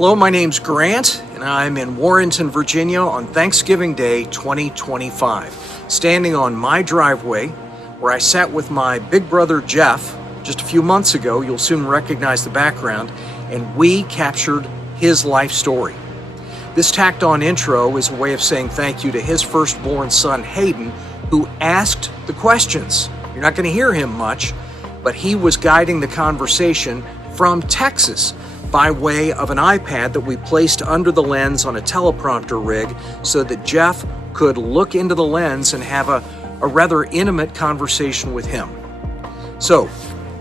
Hello, my name's Grant, and I'm in Warrenton, Virginia on Thanksgiving Day 2025, standing on my driveway where I sat with my big brother Jeff just a few months ago. You'll soon recognize the background, and we captured his life story. This tacked on intro is a way of saying thank you to his firstborn son Hayden, who asked the questions. You're not going to hear him much, but he was guiding the conversation from Texas by way of an iPad that we placed under the lens on a teleprompter rig so that Jeff could look into the lens and have a rather intimate conversation with him. So,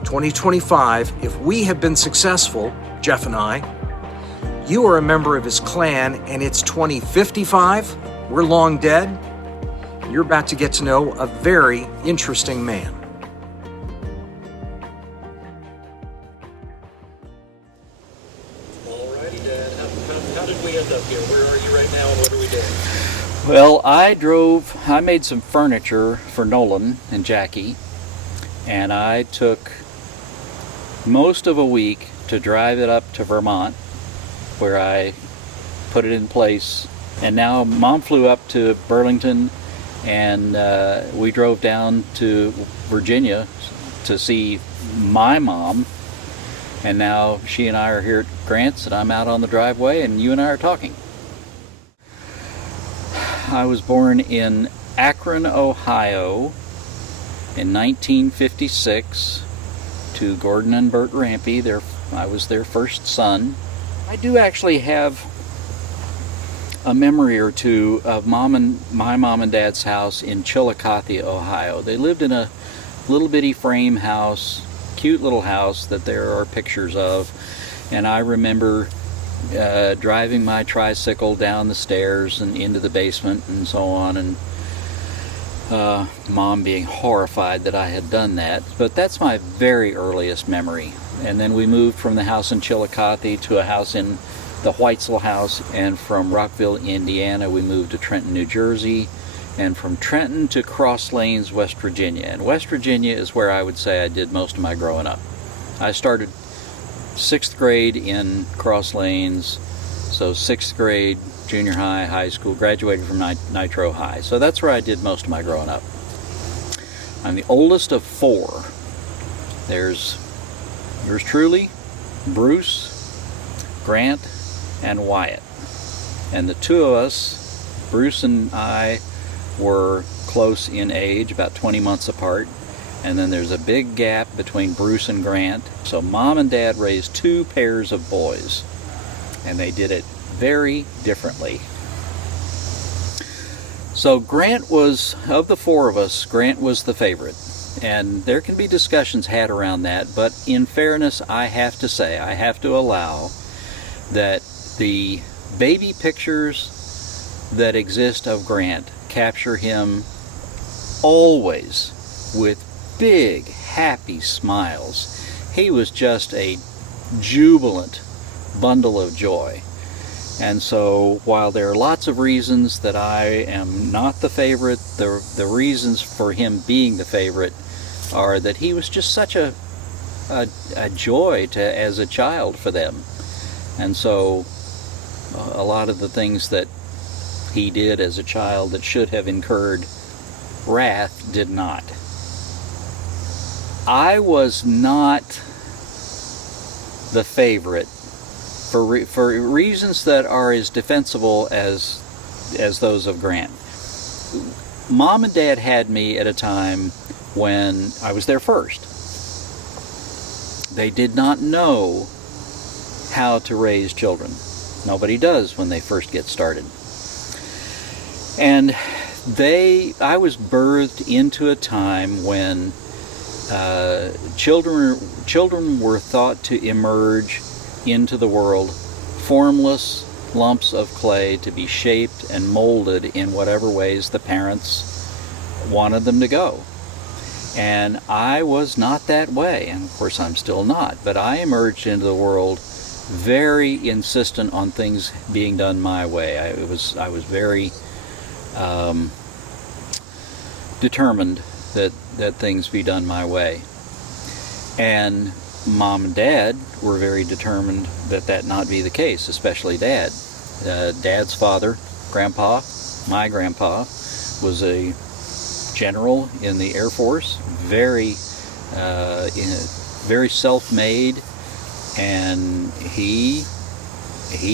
2025, if we have been successful, Jeff and I, you are a member of his clan, and it's 2055, we're long dead, you're about to get to know a very interesting man. Alrighty, Dad. How did we end up here? Where are you right now, and what are we doing? Well, I made some furniture for Nolan and Jackie, and I took most of a week to drive it up to Vermont, where I put it in place. And now Mom flew up to Burlington, and we drove down to Virginia to see my mom. And now she and I are here at Grant's, and I'm out on the driveway, and you and I are talking. I was born in Akron, Ohio in 1956 to Gordon and Bert Rampy. I was their first son. I do actually have a memory or two of my mom and dad's house in Chillicothe, Ohio. They lived in a little bitty frame house, cute little house that there are pictures of, and I remember driving my tricycle down the stairs and into the basement and so on, and Mom being horrified that I had done that. But that's my very earliest memory. And then we moved from the house in Chillicothe to a house in the Whitesell house, and from Rockville, Indiana, we moved to Trenton, New Jersey, and from Trenton to Cross Lanes, West Virginia. And West Virginia is where I would say I did most of my growing up. I started 6th grade in Cross Lanes, so 6th grade, junior high, high school, graduated from Nitro High. So that's where I did most of my growing up. I'm the oldest of 4. There's yours truly, Bruce, Grant, and Wyatt. And the two of us, Bruce and I, were close in age, about 20 months apart. And then there's a big gap between Bruce and Grant. So Mom and Dad raised 2 pairs of boys, and they did it very differently. So Grant was, of the 4 of us, Grant was the favorite. And there can be discussions had around that, but in fairness, I have to say, I have to allow that the baby pictures that exist of Grant capture him always with big, happy smiles. He was just a jubilant bundle of joy. And so while there are lots of reasons that I am not the favorite, the reasons for him being the favorite are that he was just such a joy as a child for them. And so a lot of the things that he did as a child that should have incurred wrath did not. I was not the favorite for reasons that are as defensible as those of Grant. Mom and Dad had me at a time when I was there first. They did not know how to raise children. Nobody does when they first get started. And I was birthed into a time when children were thought to emerge into the world formless lumps of clay to be shaped and molded in whatever ways the parents wanted them to go. And I was not that way, and of course I'm still not, but I emerged into the world very insistent on things being done my way. I was very determined that things be done my way. And Mom and Dad were very determined that that not be the case, especially Dad. Dad's father, Grandpa, my grandpa, was a general in the Air Force, very self-made, and he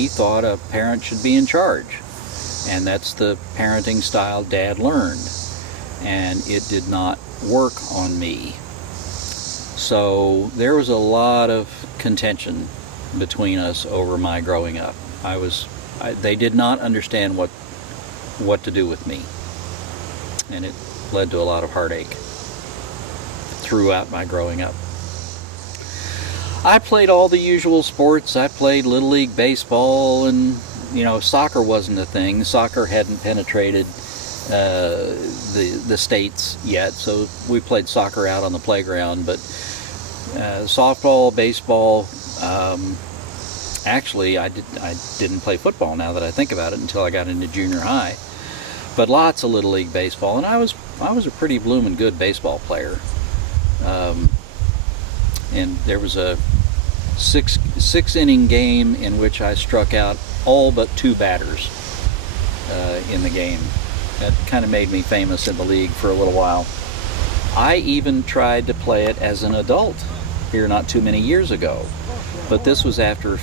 thought a parent should be in charge, and that's the parenting style Dad learned, and it did not work on me. So there was a lot of contention between us over my growing up. They did not understand what to do with me, and it led to a lot of heartache throughout my growing up. I played all the usual sports. I played Little League baseball, and soccer wasn't a thing. Soccer hadn't penetrated the states yet, so we played soccer out on the playground. But softball, baseball. Actually, I didn't play football, now that I think about it, until I got into junior high. But lots of Little League baseball, and I was a pretty bloomin' good baseball player. And there was a six inning game in which I struck out all but 2 batters in the game. That kind of made me famous in the league for a little while. I even tried to play it as an adult here not too many years ago, but this was after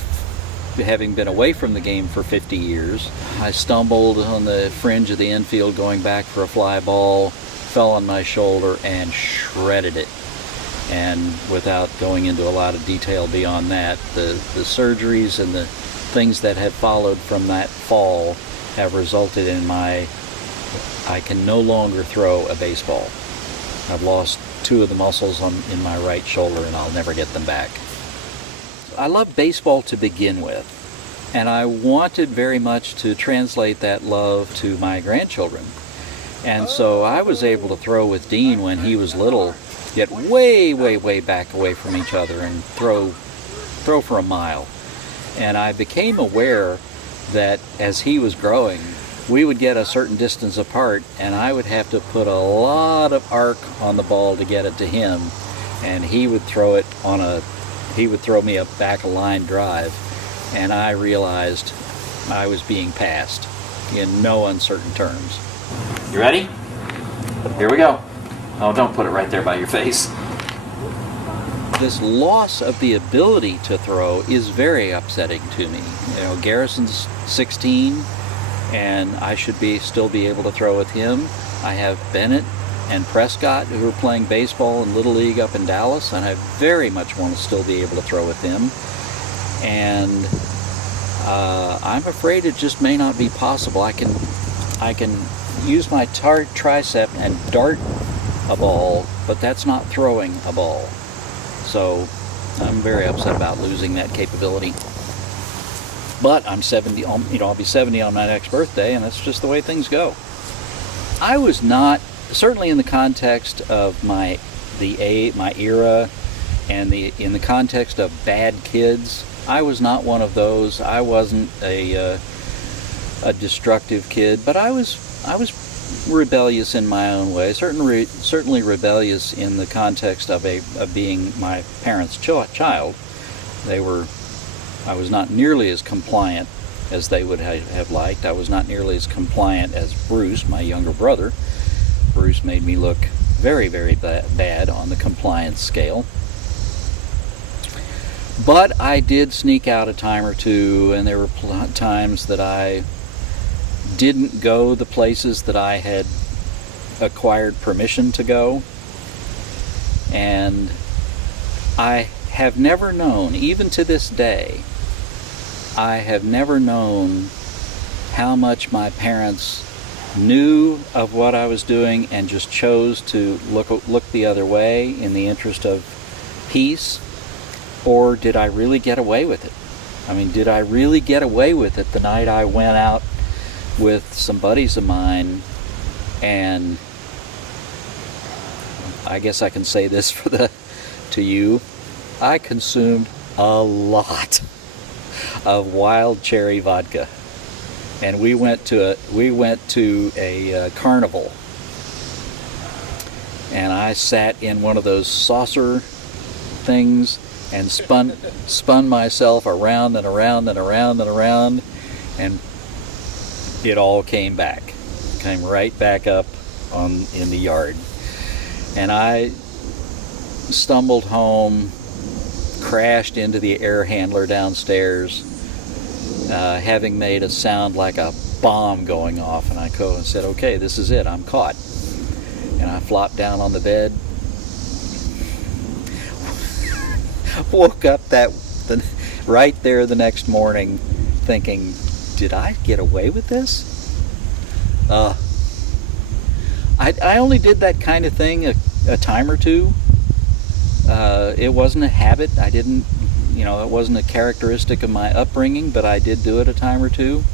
having been away from the game for 50 years. I stumbled on the fringe of the infield going back for a fly ball, fell on my shoulder and shredded it. And without going into a lot of detail beyond that, the surgeries and the things that have followed from that fall have resulted in I can no longer throw a baseball. I've lost 2 of the muscles in my right shoulder, and I'll never get them back. I love baseball to begin with, and I wanted very much to translate that love to my grandchildren. And so I was able to throw with Dean when he was little, get way, way, way back away from each other and throw for a mile. And I became aware that as he was growing, we would get a certain distance apart, and I would have to put a lot of arc on the ball to get it to him, and he would throw me a back line drive, and I realized I was being passed in no uncertain terms. You ready? Here we go. Oh, don't put it right there by your face. This loss of the ability to throw is very upsetting to me. Garrison's 16, and I should still be able to throw with him. I have Bennett and Prescott, who are playing baseball in Little League up in Dallas, and I very much want to still be able to throw with them. And I'm afraid it just may not be possible. I can use my tricep and dart a ball, but that's not throwing a ball. So I'm very upset about losing that capability. But I'm 70, I'll be 70 on my next birthday, and that's just the way things go. I was not, certainly in the context of my era, and in the context of bad kids, I was not one of those. I wasn't a destructive kid, but I was rebellious in my own way. Certainly rebellious in the context of being my parents' child. I was not nearly as compliant as they would have liked. I was not nearly as compliant as Bruce, my younger brother. Bruce made me look very, very bad on the compliance scale. But I did sneak out a time or two, and there were times that I didn't go the places that I had acquired permission to go. And I have never known, even to this day, I have never known how much my parents knew of what I was doing and just chose to look the other way in the interest of peace, or did I really get away with it? I mean, did I really get away with it the night I went out with some buddies of mine, and I guess I can say this to you, I consumed a lot of wild cherry vodka, and we went to a carnival, and I sat in one of those saucer things, and spun myself around and around and around and around, and it all came right back up in the yard. And I stumbled home, crashed into the air handler downstairs, having made a sound like a bomb going off, and I said, okay, this is it, I'm caught. And I flopped down on the bed, woke up right there the next morning thinking, did I get away with this? I only did that kind of thing a time or two. It wasn't a habit. I didn't, it wasn't a characteristic of my upbringing, but I did do it a time or two.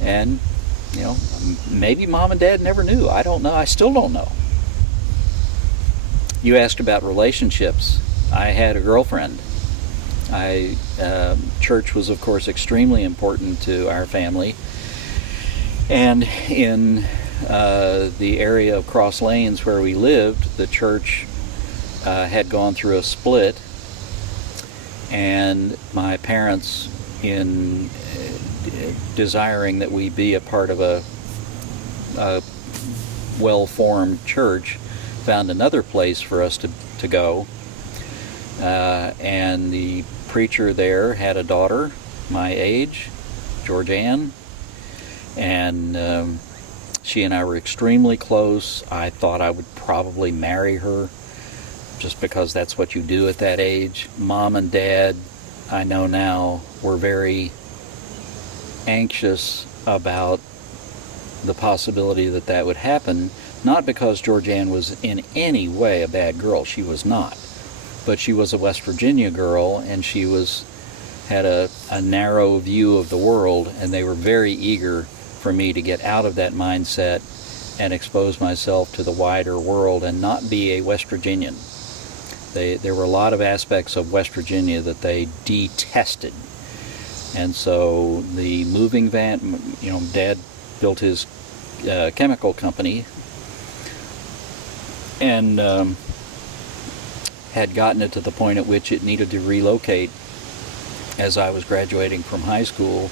And, maybe Mom and Dad never knew. I don't know. I still don't know. You asked about relationships. I had a girlfriend. Church was, of course, extremely important to our family. And in the area of Cross Lanes where we lived, the church had gone through a split, and my parents, in desiring that we be a part of a well-formed church, found another place for us to go. And the preacher there had a daughter my age, Georgianne, and she and I were extremely close. I thought I would probably marry her just because that's what you do at that age. Mom and Dad, I know now, were very anxious about the possibility that would happen, not because Georgianne was in any way a bad girl. She was not. But she was a West Virginia girl, and she had a narrow view of the world, and they were very eager for me to get out of that mindset and expose myself to the wider world and not be a West Virginian. There were a lot of aspects of West Virginia that they detested. And so the moving van, Dad built his chemical company, and had gotten it to the point at which it needed to relocate as I was graduating from high school.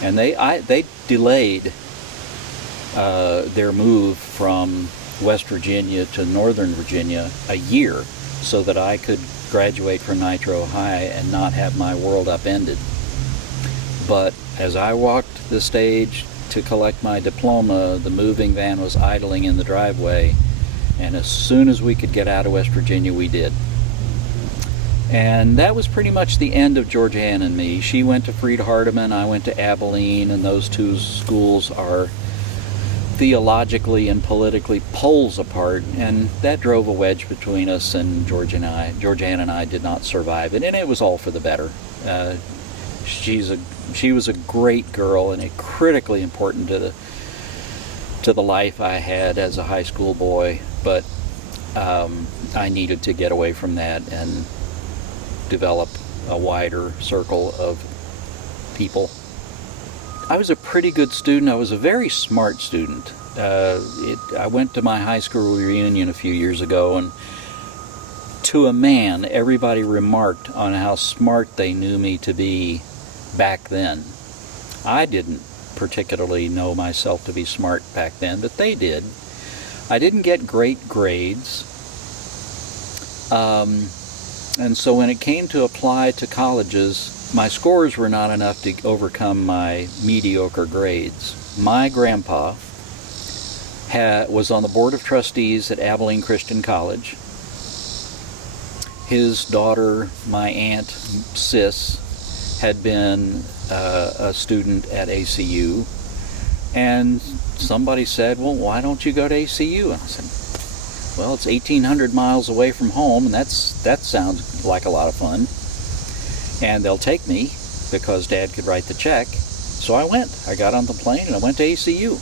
And they delayed their move from West Virginia to Northern Virginia a year so that I could graduate from Nitro High and not have my world upended. But as I walked the stage to collect my diploma, the moving van was idling in the driveway, and as soon as we could get out of West Virginia, we did. And that was pretty much the end of Georgianne and me. She went to Freed-Hardeman, I went to Abilene, and those two schools are theologically and politically poles apart, and that drove a wedge between us, and Georgianne and I did not survive it, and it was all for the better. She was a great girl and critically important to the life I had as a high school boy, but I needed to get away from that and develop a wider circle of people. I was a pretty good student. I was a very smart student. I went to my high school reunion a few years ago, and to a man, everybody remarked on how smart they knew me to be back then. I didn't particularly know myself to be smart back then, but they did. I didn't get great grades. And so when it came to apply to colleges, my scores were not enough to overcome my mediocre grades. My grandpa was on the board of trustees at Abilene Christian College. His daughter, my aunt Sis, had been a student at ACU, and somebody said, well, why don't you go to ACU? And I said, well, it's 1,800 miles away from home, and that sounds like a lot of fun. And they'll take me because Dad could write the check. So I went. I got on the plane and I went to ACU.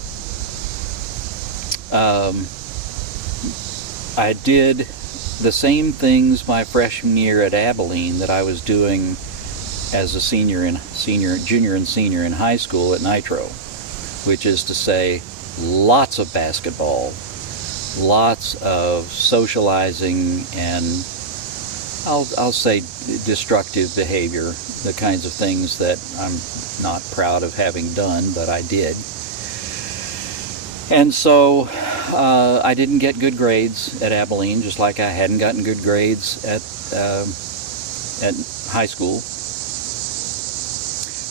I did the same things my freshman year at Abilene that I was doing as a junior and senior in high school at Nitro, which is to say, lots of basketball, lots of socializing and I'll say destructive behavior, the kinds of things that I'm not proud of having done, but I did. And so I didn't get good grades at Abilene, just like I hadn't gotten good grades at high school.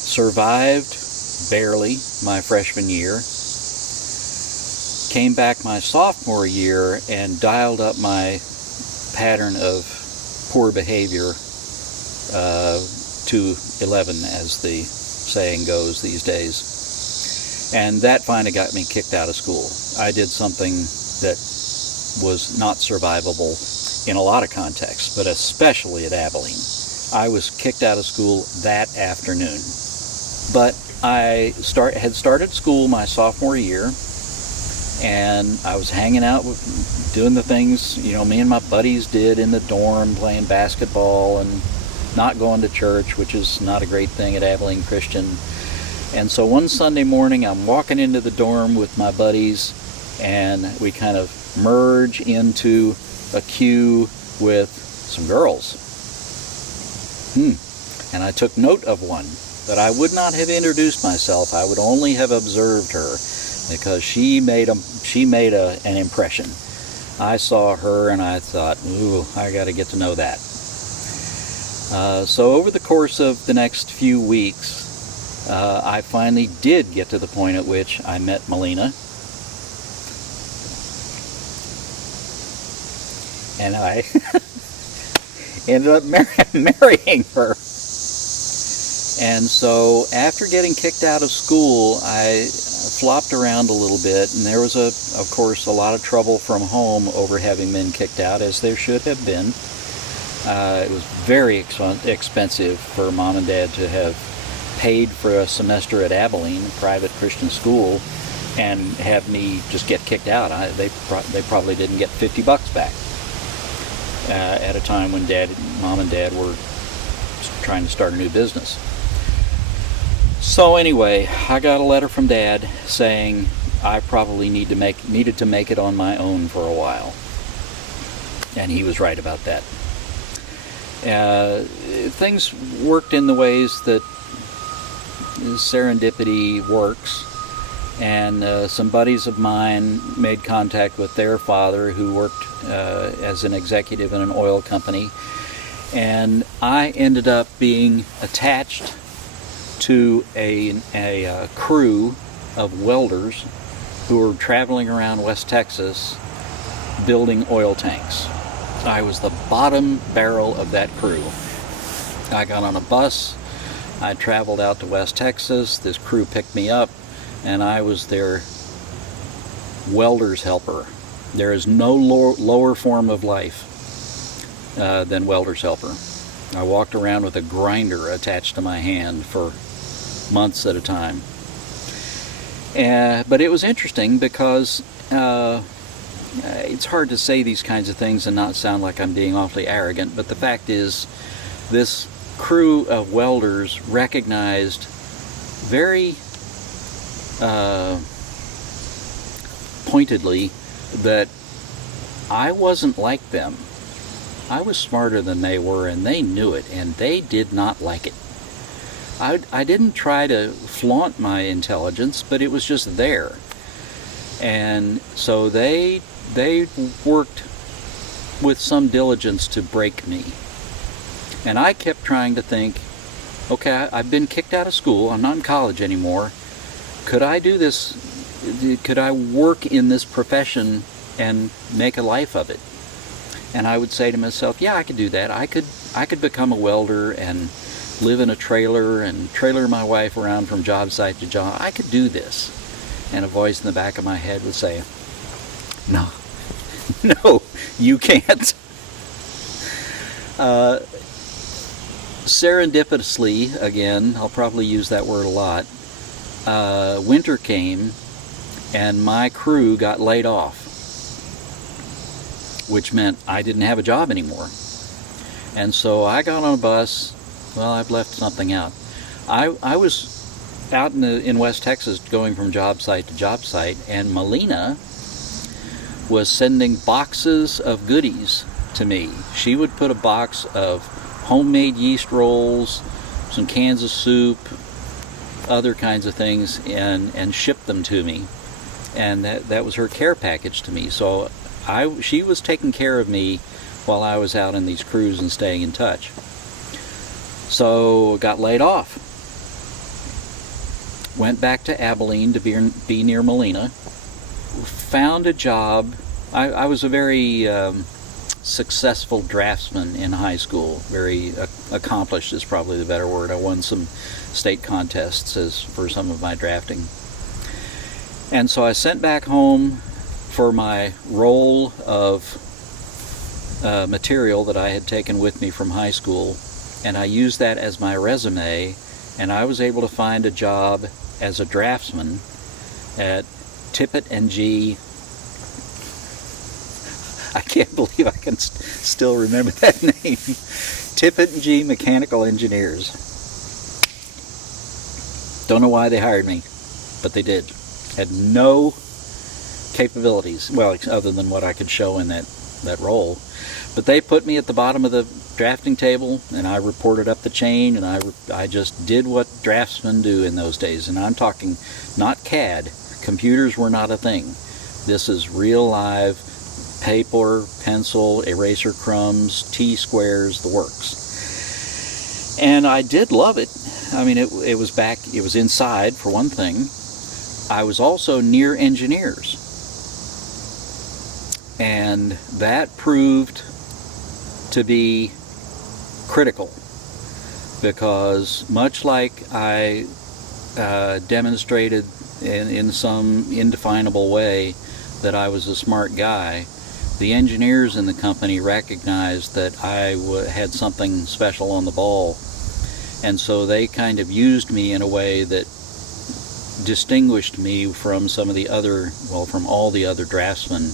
Survived barely my freshman year. Came back my sophomore year and dialed up my pattern of poor behavior to 11, as the saying goes these days. And that finally got me kicked out of school. I did something that was not survivable in a lot of contexts, but especially at Abilene. I was kicked out of school that afternoon. But I had started school my sophomore year, and I was hanging out, doing the things, me and my buddies did in the dorm, playing basketball and not going to church, which is not a great thing at Abilene Christian. And so one Sunday morning, I'm walking into the dorm with my buddies, and we kind of merge into a queue with some girls. And I took note of one, but I would not have introduced myself. I would only have observed her, because she made an impression. I saw her and I thought, ooh, I got to get to know that. So over the course of the next few weeks, I finally did get to the point at which I met Melina, and I ended up marrying her. And so after getting kicked out of school, I flopped around a little bit, and there was, of course, a lot of trouble from home over having been kicked out, as there should have been. It was very expensive for Mom and Dad to have paid for a semester at Abilene, private Christian school, and have me just get kicked out. They probably didn't get $50 back at a time when Mom and Dad were trying to start a new business. So anyway, I got a letter from Dad saying I probably needed to make it on my own for a while, and he was right about that. Things worked in the ways that serendipity works, and some buddies of mine made contact with their father, who worked as an executive in an oil company, and I ended up being attached to a crew of welders who were traveling around West Texas building oil tanks. I was the bottom barrel of that crew. I got on a bus, I traveled out to West Texas, this crew picked me up, and I was their welder's helper. There is no lower form of life than welder's helper. I walked around with a grinder attached to my hand for months at a time. But it was interesting because it's hard to say these kinds of things and not sound like I'm being awfully arrogant, but the fact is, this crew of welders recognized very pointedly that I wasn't like them. I was smarter than they were, and they knew it, and they did not like it. I didn't try to flaunt my intelligence, but it was just there. And so they worked with some diligence to break me. And I kept trying to think, okay, I've been kicked out of school, I'm not in college anymore. Could I do this? Could I work in this profession and make a life of it? And I would say to myself, yeah, I could do that. I could become a welder and live in a trailer and trailer my wife around from job site to job. I could do this. And a voice in the back of my head would say, no, no, you can't. Serendipitously, again, I'll probably use that word a lot, winter came and my crew got laid off, which meant I didn't have a job anymore. And so I got on a bus. Well, I've left something out. I was out in West Texas going from job site to job site, and Melina was sending boxes of goodies to me. She would put a box of homemade yeast rolls, some cans of soup, other kinds of things, and ship them to me. And that was her care package to me. So she was taking care of me while I was out in these crews and staying in touch. So got laid off. Went back to Abilene to be near Molina. Found a job. I was a very successful draftsman in high school. Very accomplished is probably the better word. I won some state contests for some of my drafting. And so I sent back home for my roll of material that I had taken with me from high school, and I used that as my resume, and I was able to find a job as a draftsman at Tippett and G. I can't believe I can still remember that name. Tippett and G Mechanical Engineers. Don't know why they hired me, but they did. Had no capabilities, well, other than what I could show in that role. But they put me at the bottom of the drafting table, and I reported up the chain, and I just did what draftsmen do in those days. And I'm talking not CAD. Computers were not a thing. This is real live paper, pencil, eraser crumbs, T-squares, the works. And I did love it. I mean, it was inside, for one thing. I was also near engineers. And that proved to be critical, because much like I demonstrated in some indefinable way that I was a smart guy, the engineers in the company recognized that I had something special on the ball, and so they kind of used me in a way that distinguished me from from all the other draftsmen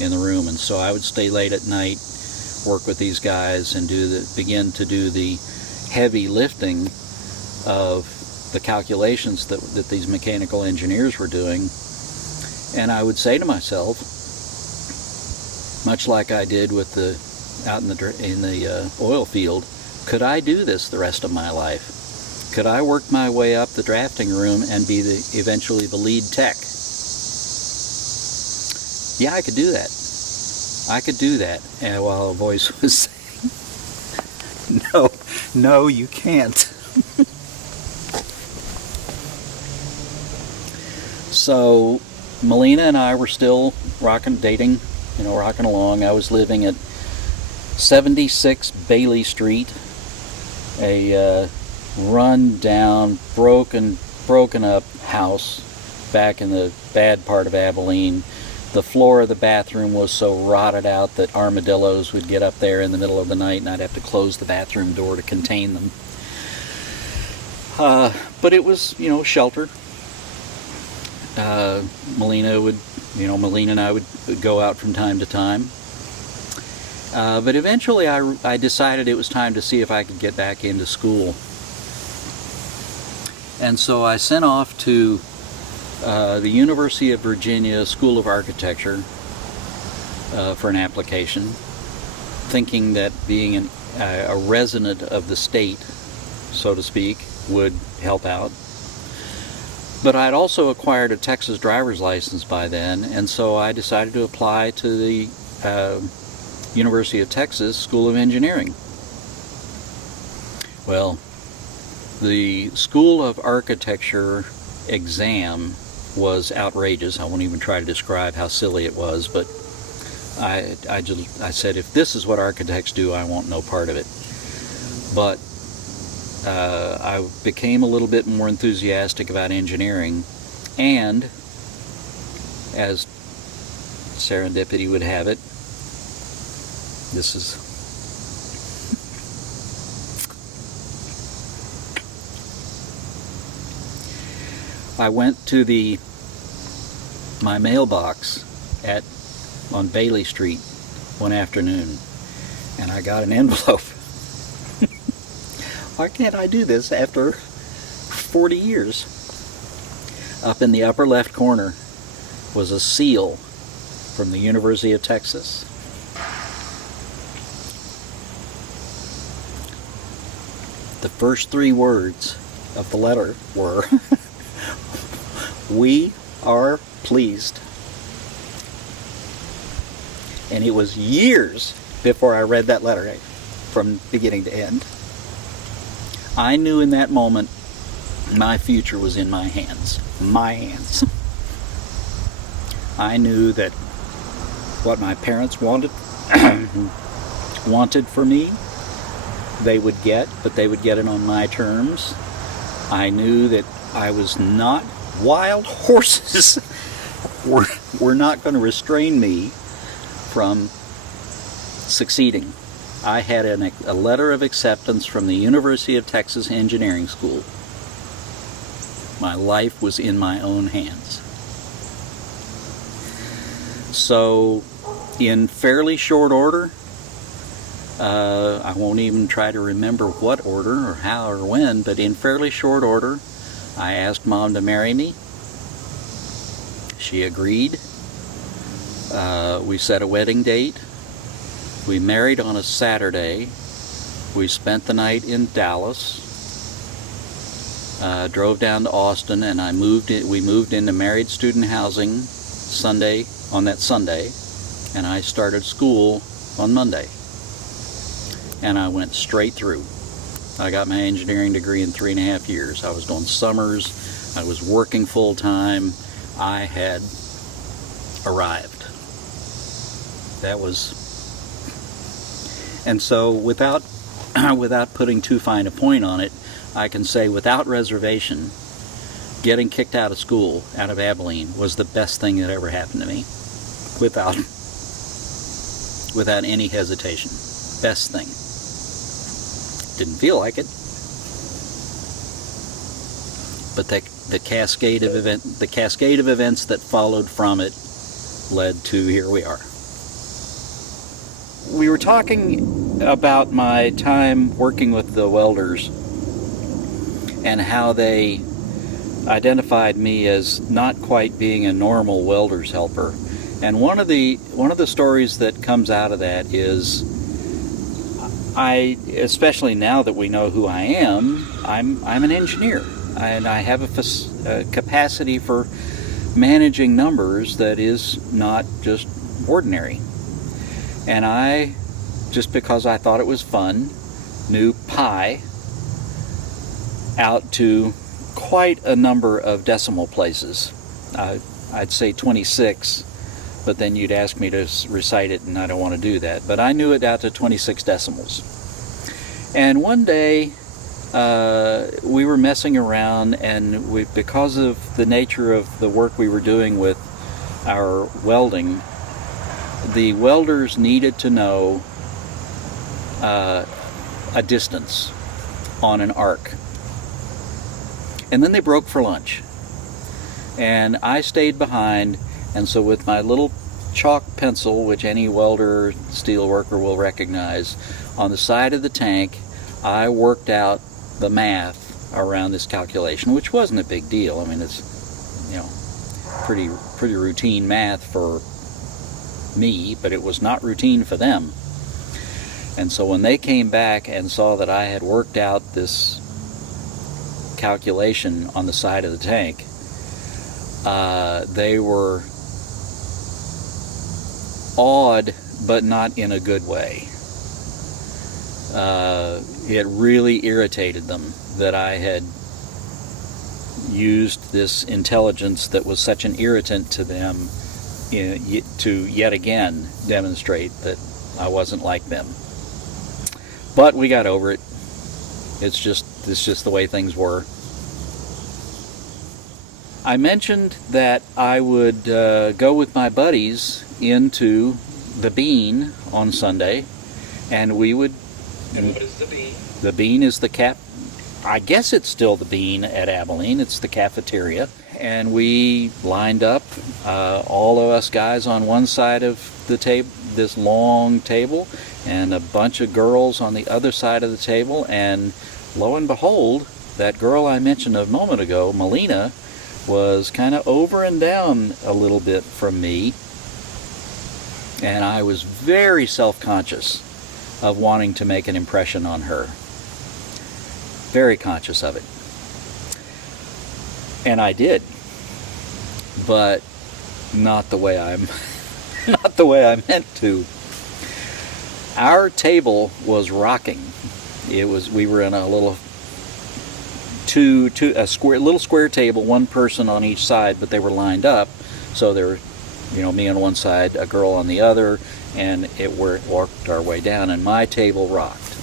in the room. And so I would stay late at night, work with these guys, and begin to do the heavy lifting of the calculations that these mechanical engineers were doing. And I would say to myself, much like I did with out in the oil field, could I do this the rest of my life? Could I work my way up the drafting room and be eventually the lead tech? Yeah, I could do that. I could do that. And while a voice was saying, no, you can't. So Melina and I were still dating, rocking along. I was living at 76 Bailey Street, a run-down, broken up house back in the bad part of Abilene. The floor of the bathroom was so rotted out that armadillos would get up there in the middle of the night, and I'd have to close the bathroom door to contain them. But it was, sheltered. Melina and I would go out from time to time. But eventually I decided it was time to see if I could get back into school. And so I sent off to the University of Virginia School of Architecture for an application, thinking that being a resident of the state, so to speak, would help out. But I'd also acquired a Texas driver's license by then, and so I decided to apply to the University of Texas School of Engineering. Well, the School of Architecture exam was outrageous. I won't even try to describe how silly it was, but I said, if this is what architects do, I want no part of it. But I became a little bit more enthusiastic about engineering, and as serendipity would have it, I went to my mailbox on Bailey Street one afternoon, and I got an envelope. Why can't I do this after 40 years? Up in the upper left corner was a seal from the University of Texas. The first 3 words of the letter were, "We are pleased." And it was years before I read that letter from beginning to end. I knew in that moment my future was in my hands. My hands. I knew that what my parents wanted for me, they would get, but they would get it on my terms. I knew that I was not, wild horses were not going to restrain me from succeeding. I had a letter of acceptance from the University of Texas Engineering School. My life was in my own hands. So, in fairly short order, I won't even try to remember what order or how or when, but in fairly short order, I asked Mom to marry me. She agreed. We set a wedding date. We married on a Saturday. We spent the night in Dallas. Drove down to Austin, and we moved into married student housing on that Sunday, and I started school on Monday. And I went straight through. I got my engineering degree in 3.5 years. I was doing summers. I was working full time. I had arrived. And so without putting too fine a point on it, I can say without reservation, getting kicked out of school, out of Abilene, was the best thing that ever happened to me. Without any hesitation. Best thing. Didn't feel like it. But the cascade of events that followed from it led to here we are. We were talking about my time working with the welders and how they identified me as not quite being a normal welder's helper. And one of the stories that comes out of that is, especially now that we know who I am, I'm an engineer, and I have a capacity for managing numbers that is not just ordinary. And I, just because I thought it was fun, knew pi out to quite a number of decimal places. I'd say 26, but then you'd ask me to recite it, and I don't want to do that. But I knew it out to 26 decimals. And one day, we were messing around, and because of the nature of the work we were doing with our welding, the welders needed to know a distance on an arc. And then they broke for lunch. And I stayed behind, and so with my little chalk pencil, which any welder, steel worker will recognize, on the side of the tank, I worked out the math around this calculation, which wasn't a big deal. I mean, it's, pretty routine math for me, but it was not routine for them. And so when they came back and saw that I had worked out this calculation on the side of the tank, they were awed, but not in a good way. It really irritated them that I had used this intelligence that was such an irritant to them to yet again demonstrate that I wasn't like them. But we got over it. It's just the way things were. I mentioned that I would go with my buddies into the Bean on Sunday, and we would... And what is the Bean? The Bean is I guess it's still the Bean at Abilene. It's the cafeteria. And we lined up, all of us guys on one side of the table, this long table, and a bunch of girls on the other side of the table. And lo and behold, that girl I mentioned a moment ago, Melina, was kind of over and down a little bit from me. And I was very self-conscious of wanting to make an impression on her. very conscious of it. And I did, but not the way not the way I meant to. Our table was rocking. We were in a little little square table, one person on each side, but they were lined up, so there were, me on one side, a girl on the other, and it worked our way down, and my table rocked.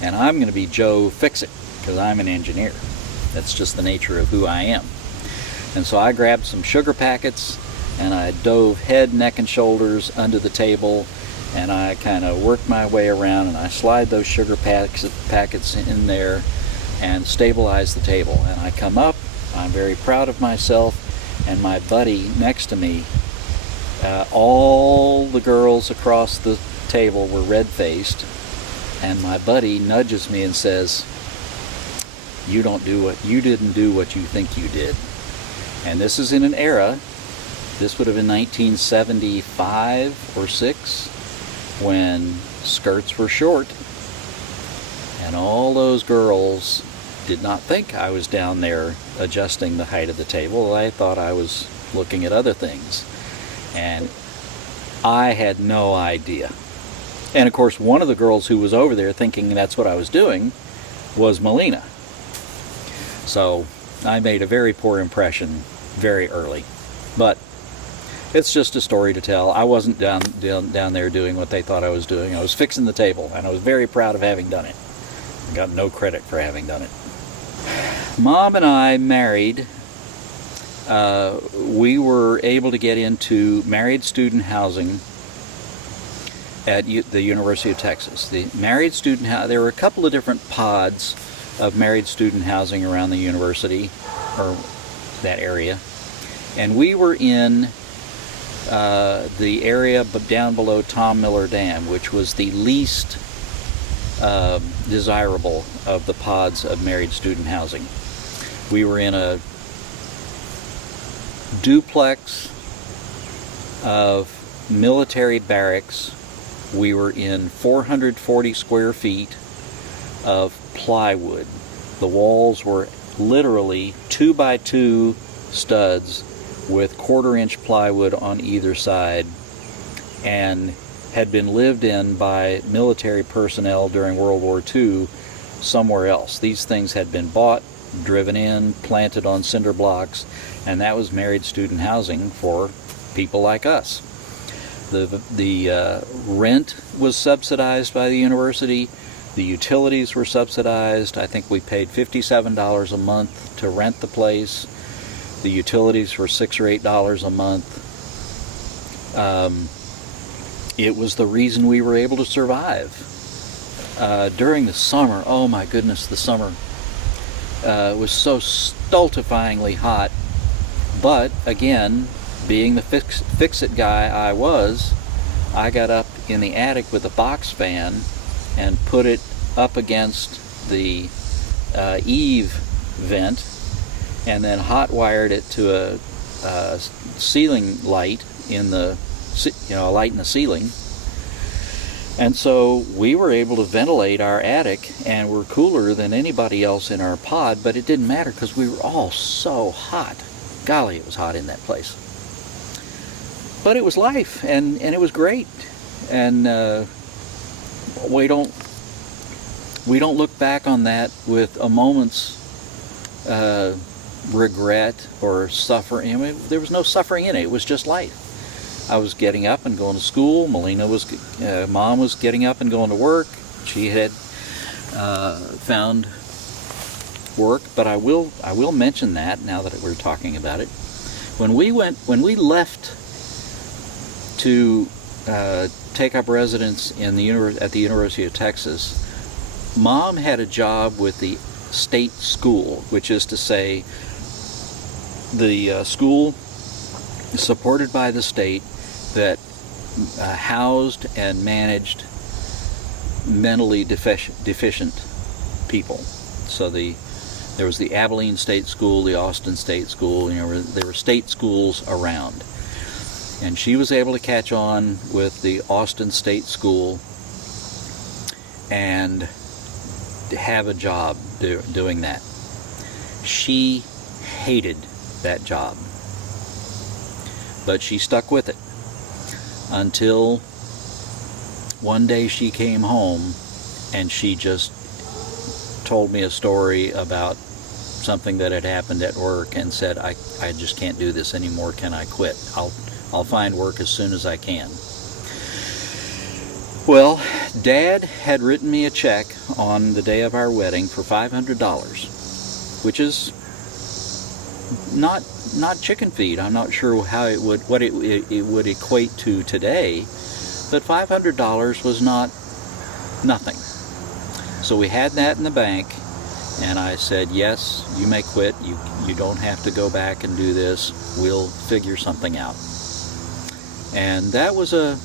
And I'm going to be Joe Fix-It, because I'm an engineer. That's just the nature of who I am. And so I grabbed some sugar packets, and I dove head, neck, and shoulders under the table, and I kind of worked my way around, and I slide those sugar packets in there and stabilize the table. And I come up, I'm very proud of myself, and my buddy next to me, all the girls across the table were red-faced, and my buddy nudges me and says, you didn't do what you think you did. And this is in an era, this would have been 1975 or 6, when skirts were short, and all those girls did not think I was down there adjusting the height of the table. I thought I was looking at other things, and I had no idea. And of course, one of the girls who was over there thinking that's what I was doing was Melina. So I made a very poor impression very early, but it's just a story to tell. I wasn't down there doing what they thought I was doing. I was fixing the table, and I was very proud of having done it. I got no credit for having done it. Mom and I married. We were able to get into married student housing at the University of Texas. The married student there were a couple of different pods of married student housing around the university, or that area, and we were in the area down below Tom Miller Dam, which was the least desirable of the pods of married student housing. We were in a duplex of military barracks. We were in 440 square feet of plywood. The walls were literally 2x2 studs with 1/4-inch plywood on either side, and had been lived in by military personnel during World War II somewhere else. These things had been bought, driven in, planted on cinder blocks, and that was married student housing for people like us. The rent was subsidized by the university. The utilities were subsidized. I think we paid $57 a month to rent the place. The utilities were $6 or $8 a month. It was the reason we were able to survive. During the summer, oh my goodness, the summer was so stultifyingly hot. But again, being the fix-it guy I got up in the attic with a box fan and put it up against the eave vent, and then hot wired it to a ceiling light in the, a light in the ceiling. And so we were able to ventilate our attic, and we're cooler than anybody else in our pod, but it didn't matter because we were all so hot. Golly, it was hot in that place. But it was life, and it was great. And we don't look back on that with a moment's regret or suffering. I mean, there was no suffering in it. It was just life. I was getting up and going to school. Melina Mom was getting up and going to work. She had found work, but I will mention that now that we're talking about it. When we left to take up residence at the University of Texas, Mom had a job with the state school, which is to say the school supported by the state that housed and managed mentally deficient people. So there was the Abilene State School, the Austin State School, there were state schools around. And she was able to catch on with the Austin State School, and have a job doing that. She hated that job, but she stuck with it until one day she came home and she just told me a story about something that had happened at work and said, I just can't do this anymore. Can I quit? I'll find work as soon as I can. Well, Dad had written me a check on the day of our wedding for $500, which is not chicken feed. I'm not sure how it would equate to today, but $500 was not nothing. So we had that in the bank, and I said, yes, you may quit. You don't have to go back and do this. We'll figure something out. And that was a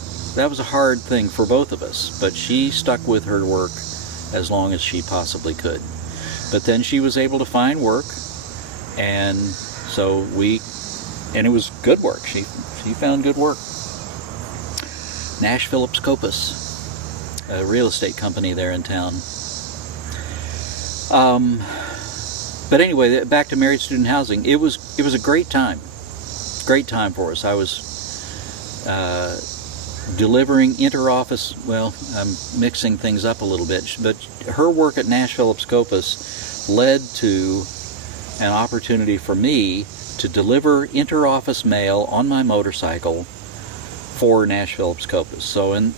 hard thing for both of us, but she stuck with her work as long as she possibly could. But then she was able to find work, and so and it was good work. She found good work. Nash Phillips Copus, a real estate company there in town. But anyway, back to married student housing. It was a great time for us. I was delivering interoffice. Well, I'm mixing things up a little bit, but her work at Nash Phillips Copus led to an opportunity for me to deliver interoffice mail on my motorcycle for Nash Phillips Copus. So in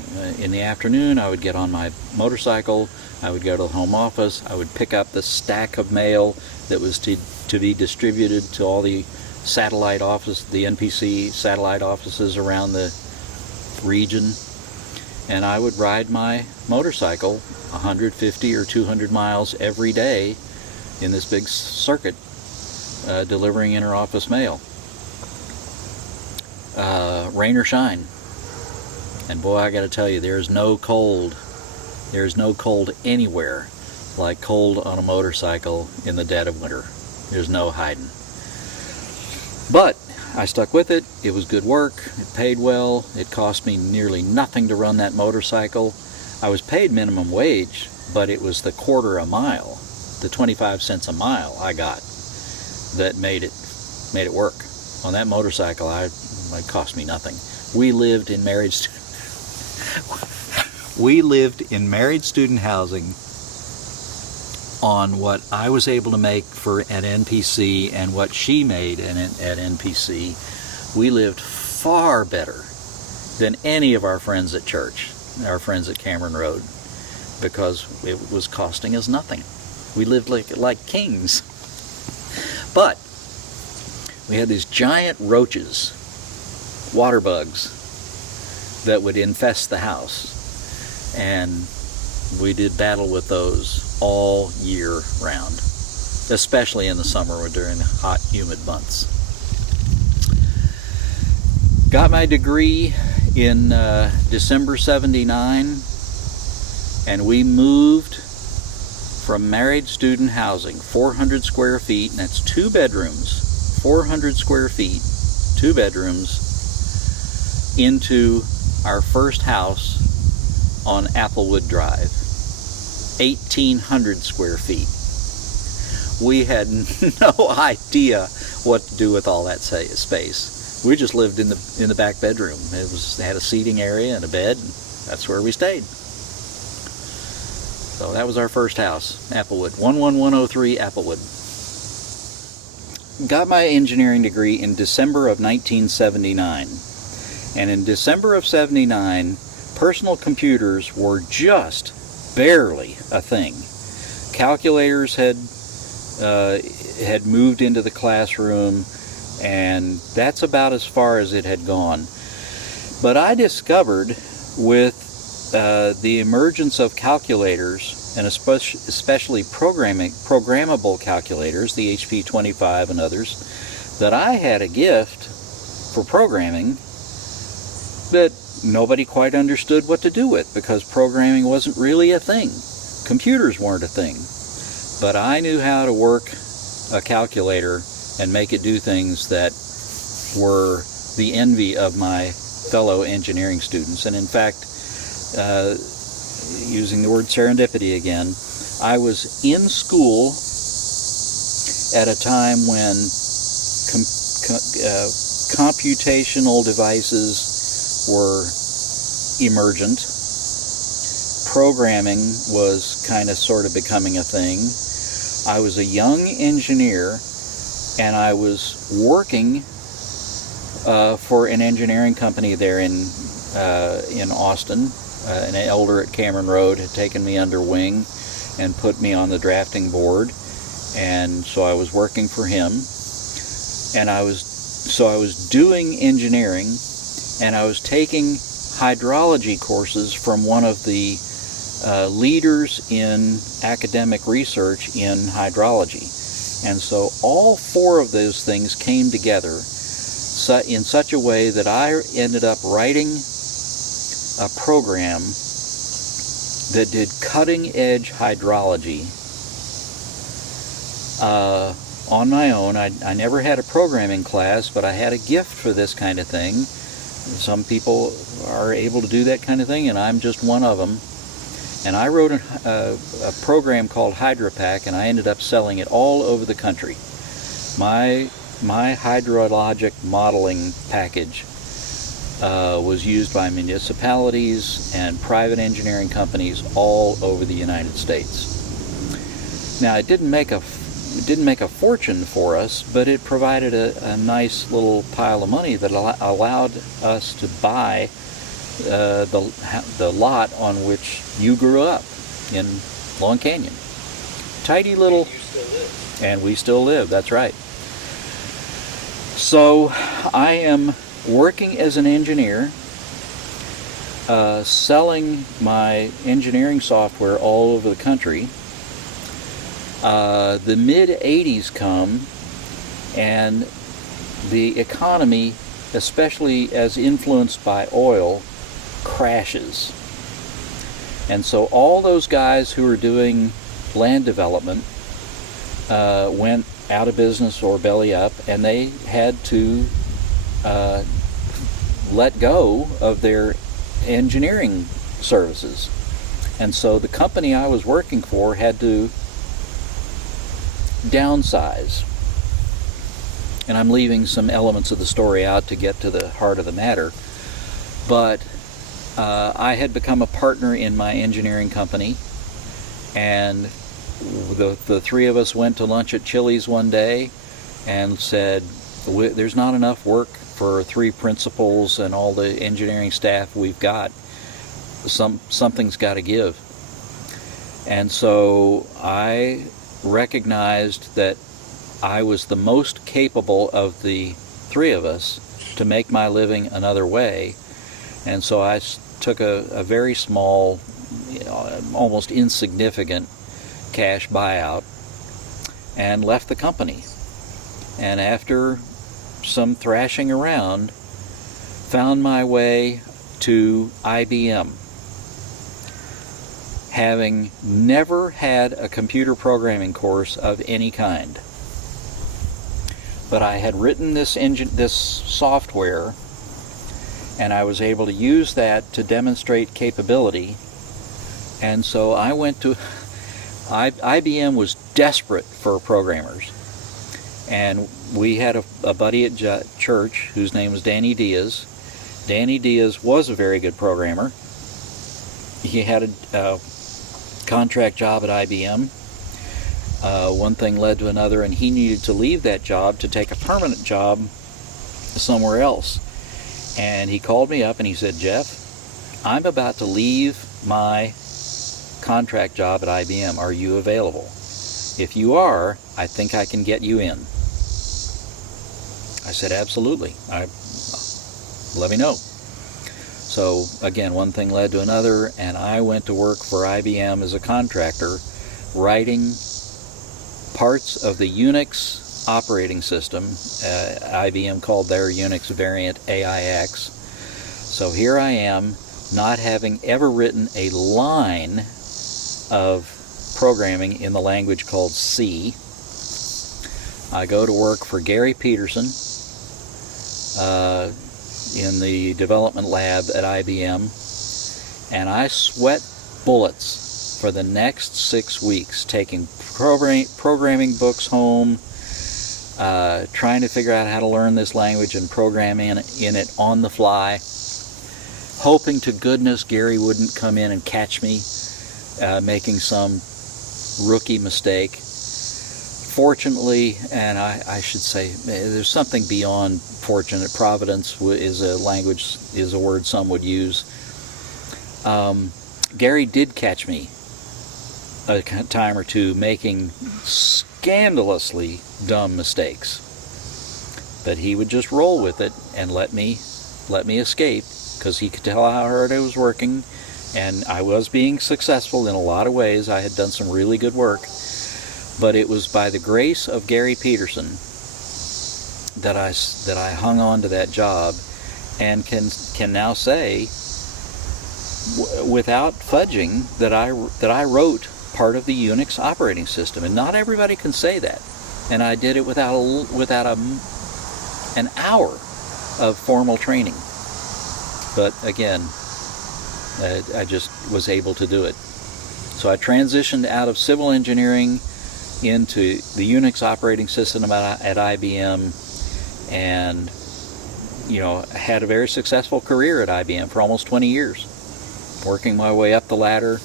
the afternoon, I would get on my motorcycle, I would go to the home office, I would pick up the stack of mail that was to be distributed to all the satellite office, the NPC satellite offices around the region, and I would ride my motorcycle 150 or 200 miles every day in this big circuit, delivering interoffice mail, rain or shine. And boy, I gotta tell you, there's no cold anywhere like cold on a motorcycle in the dead of winter. There's no hiding. But I stuck with it. It was good work. It paid well. It cost me nearly nothing to run that motorcycle. I was paid minimum wage, but it was the quarter a mile, the 25 cents a mile I got that made it work. On that motorcycle, it cost me nothing. We lived in married student housing on what I was able to make at NPC and what she made at NPC. We lived far better than any of our friends at church, our friends at Cameron Road, because it was costing us nothing. We lived like kings. But we had these giant roaches, water bugs, that would infest the house, and we did battle with those all year round, especially in the summer or during the hot, humid months. Got my degree in December '79, and we moved from married student housing, 400 square feet, and that's 2 bedrooms, 400 square feet, 2 bedrooms, into our first house on Applewood Drive, 1,800 square feet. We had no idea what to do with all that space. We just lived in the back bedroom. It had a seating area and a bed, and that's where we stayed. So that was our first house, Applewood, 11103 Applewood. Got my engineering degree in December of 1979. And in December of '79, personal computers were just barely a thing. Calculators had moved into the classroom, and that's about as far as it had gone. But I discovered with the emergence of calculators, and especially programmable calculators, the HP 25 and others, that I had a gift for programming that nobody quite understood what to do with, because programming wasn't really a thing. Computers weren't a thing. But I knew how to work a calculator and make it do things that were the envy of my fellow engineering students. And in fact, using the word serendipity again, I was in school at a time when computational devices were emergent. Programming was kind of sort of becoming a thing. I was a young engineer, and I was working for an engineering company there in Austin. An elder at Cameron Road had taken me under wing and put me on the drafting board, and so I was working for him. And I was doing engineering, and I was taking hydrology courses from one of the leaders in academic research in hydrology. And so all four of those things came together in such a way that I ended up writing a program that did cutting-edge hydrology on my own. I never had a programming class, but I had a gift for this kind of thing. Some people are able to do that kind of thing, and I'm just one of them. And I wrote a program called HydroPack, and I ended up selling it all over the country. My hydrologic modeling package was used by municipalities and private engineering companies all over the United States. Now, it didn't make a fortune for us, but it provided a nice little pile of money that allowed us to buy the lot on which you grew up in Long Canyon. Tidy little, and we still live, that's right. So I am working as an engineer, selling my engineering software all over the country. The mid-'80s come, and the economy, especially as influenced by oil, crashes. And so all those guys who were doing land development went out of business or belly up, and they had to let go of their engineering services. And so the company I was working for had to downsize. And I'm leaving some elements of the story out to get to the heart of the matter. But I had become a partner in my engineering company, and the three of us went to lunch at Chili's one day and said, there's not enough work for three principals and all the engineering staff we've got. Something's got to give. And so I recognized that I was the most capable of the three of us to make my living another way. And so I took a very small, almost insignificant cash buyout and left the company. And after some thrashing around, found my way to IBM. Having never had a computer programming course of any kind. But I had written this software, and I was able to use that to demonstrate capability. And so I went to IBM was desperate for programmers. And we had a buddy at church whose name was Danny Diaz. Danny Diaz was a very good programmer. He had a contract job at IBM. One thing led to another, and he needed to leave that job to take a permanent job somewhere else. And he called me up and he said, Jeff, I'm about to leave my contract job at IBM. Are you available? If you are, I think I can get you in. I said, absolutely. Let me know. So again, one thing led to another, and I went to work for IBM as a contractor, writing parts of the Unix operating system. IBM called their Unix variant AIX. So here I am, not having ever written a line of programming in the language called C. I go to work for Gary Peterson in the development lab at IBM, and I sweat bullets for the next 6 weeks, taking programming books home, trying to figure out how to learn this language and program in it on the fly, hoping to goodness Gary wouldn't come in and catch me making some rookie mistake. Fortunately, and I should say, there's something beyond fortunate. Providence is a word some would use. Gary did catch me a time or two making scandalously dumb mistakes, but he would just roll with it and let me escape, because he could tell how hard I was working, and I was being successful in a lot of ways. I had done some really good work, but it was by the grace of Gary Peterson that I hung on to that job, and can now say without fudging that I wrote part of the Unix operating system. And not everybody can say that, and I did it without an hour of formal training. But again, I just was able to do it. So I transitioned out of civil engineering into the Unix operating system at IBM, and had a very successful career at IBM for almost 20 years, working my way up the ladder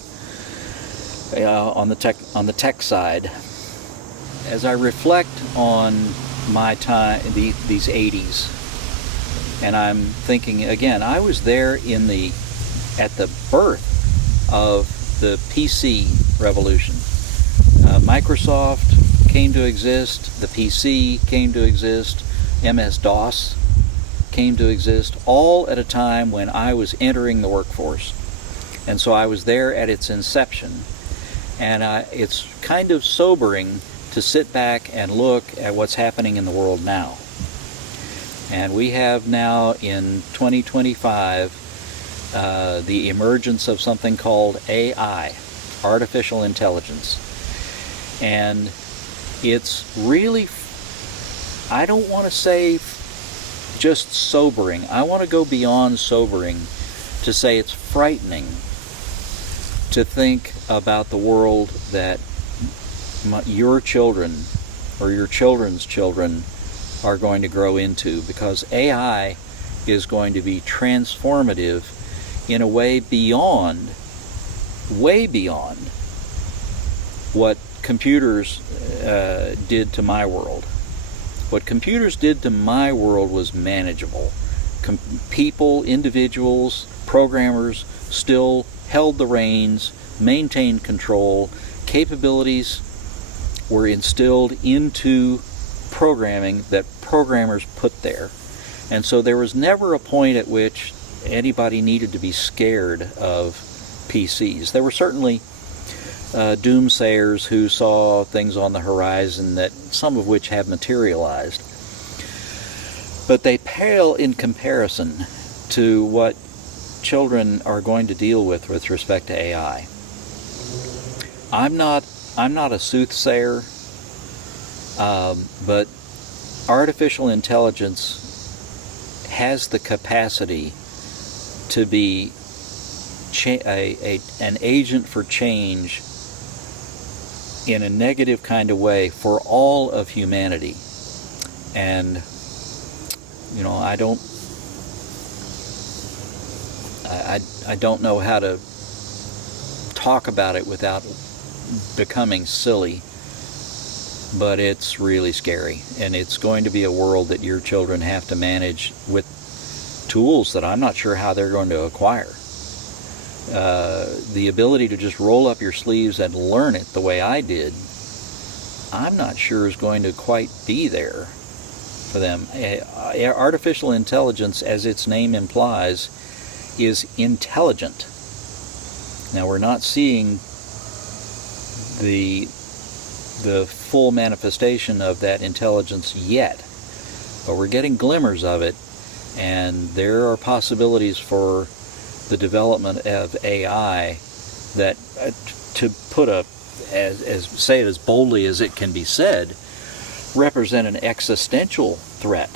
on the tech side. As I reflect on my time, these 80s, and I'm thinking again, I was there at the birth of the PC revolution. Microsoft came to exist, the PC came to exist, MS-DOS came to exist, all at a time when I was entering the workforce. And so I was there at its inception. And it's kind of sobering to sit back and look at what's happening in the world now. And we have now in 2025 the emergence of something called AI, artificial intelligence. And it's really, I don't want to say just sobering. I want to go beyond sobering to say it's frightening to think about the world that your children or your children's children are going to grow into, because AI is going to be transformative in a way way beyond what computers did to my world. What computers did to my world was manageable. People, individuals, programmers still held the reins, maintained control. Capabilities were instilled into programming that programmers put there. And so there was never a point at which anybody needed to be scared of PCs. There were certainly doomsayers who saw things on the horizon, that some of which have materialized. But they pale in comparison to what children are going to deal with respect to AI. I'm not a soothsayer, but artificial intelligence has the capacity to be an agent for change in a negative kind of way for all of humanity. And I don't know how to talk about it without becoming silly, but it's really scary, and it's going to be a world that your children have to manage with tools that I'm not sure how they're going to acquire. The ability to just roll up your sleeves and learn it the way I did, I'm not sure is going to quite be there for them. Artificial intelligence, as its name implies, is intelligent. Now, we're not seeing the full manifestation of that intelligence yet, but we're getting glimmers of it, and there are possibilities for the development of AI that, to put say it as boldly as it can be said, represent an existential threat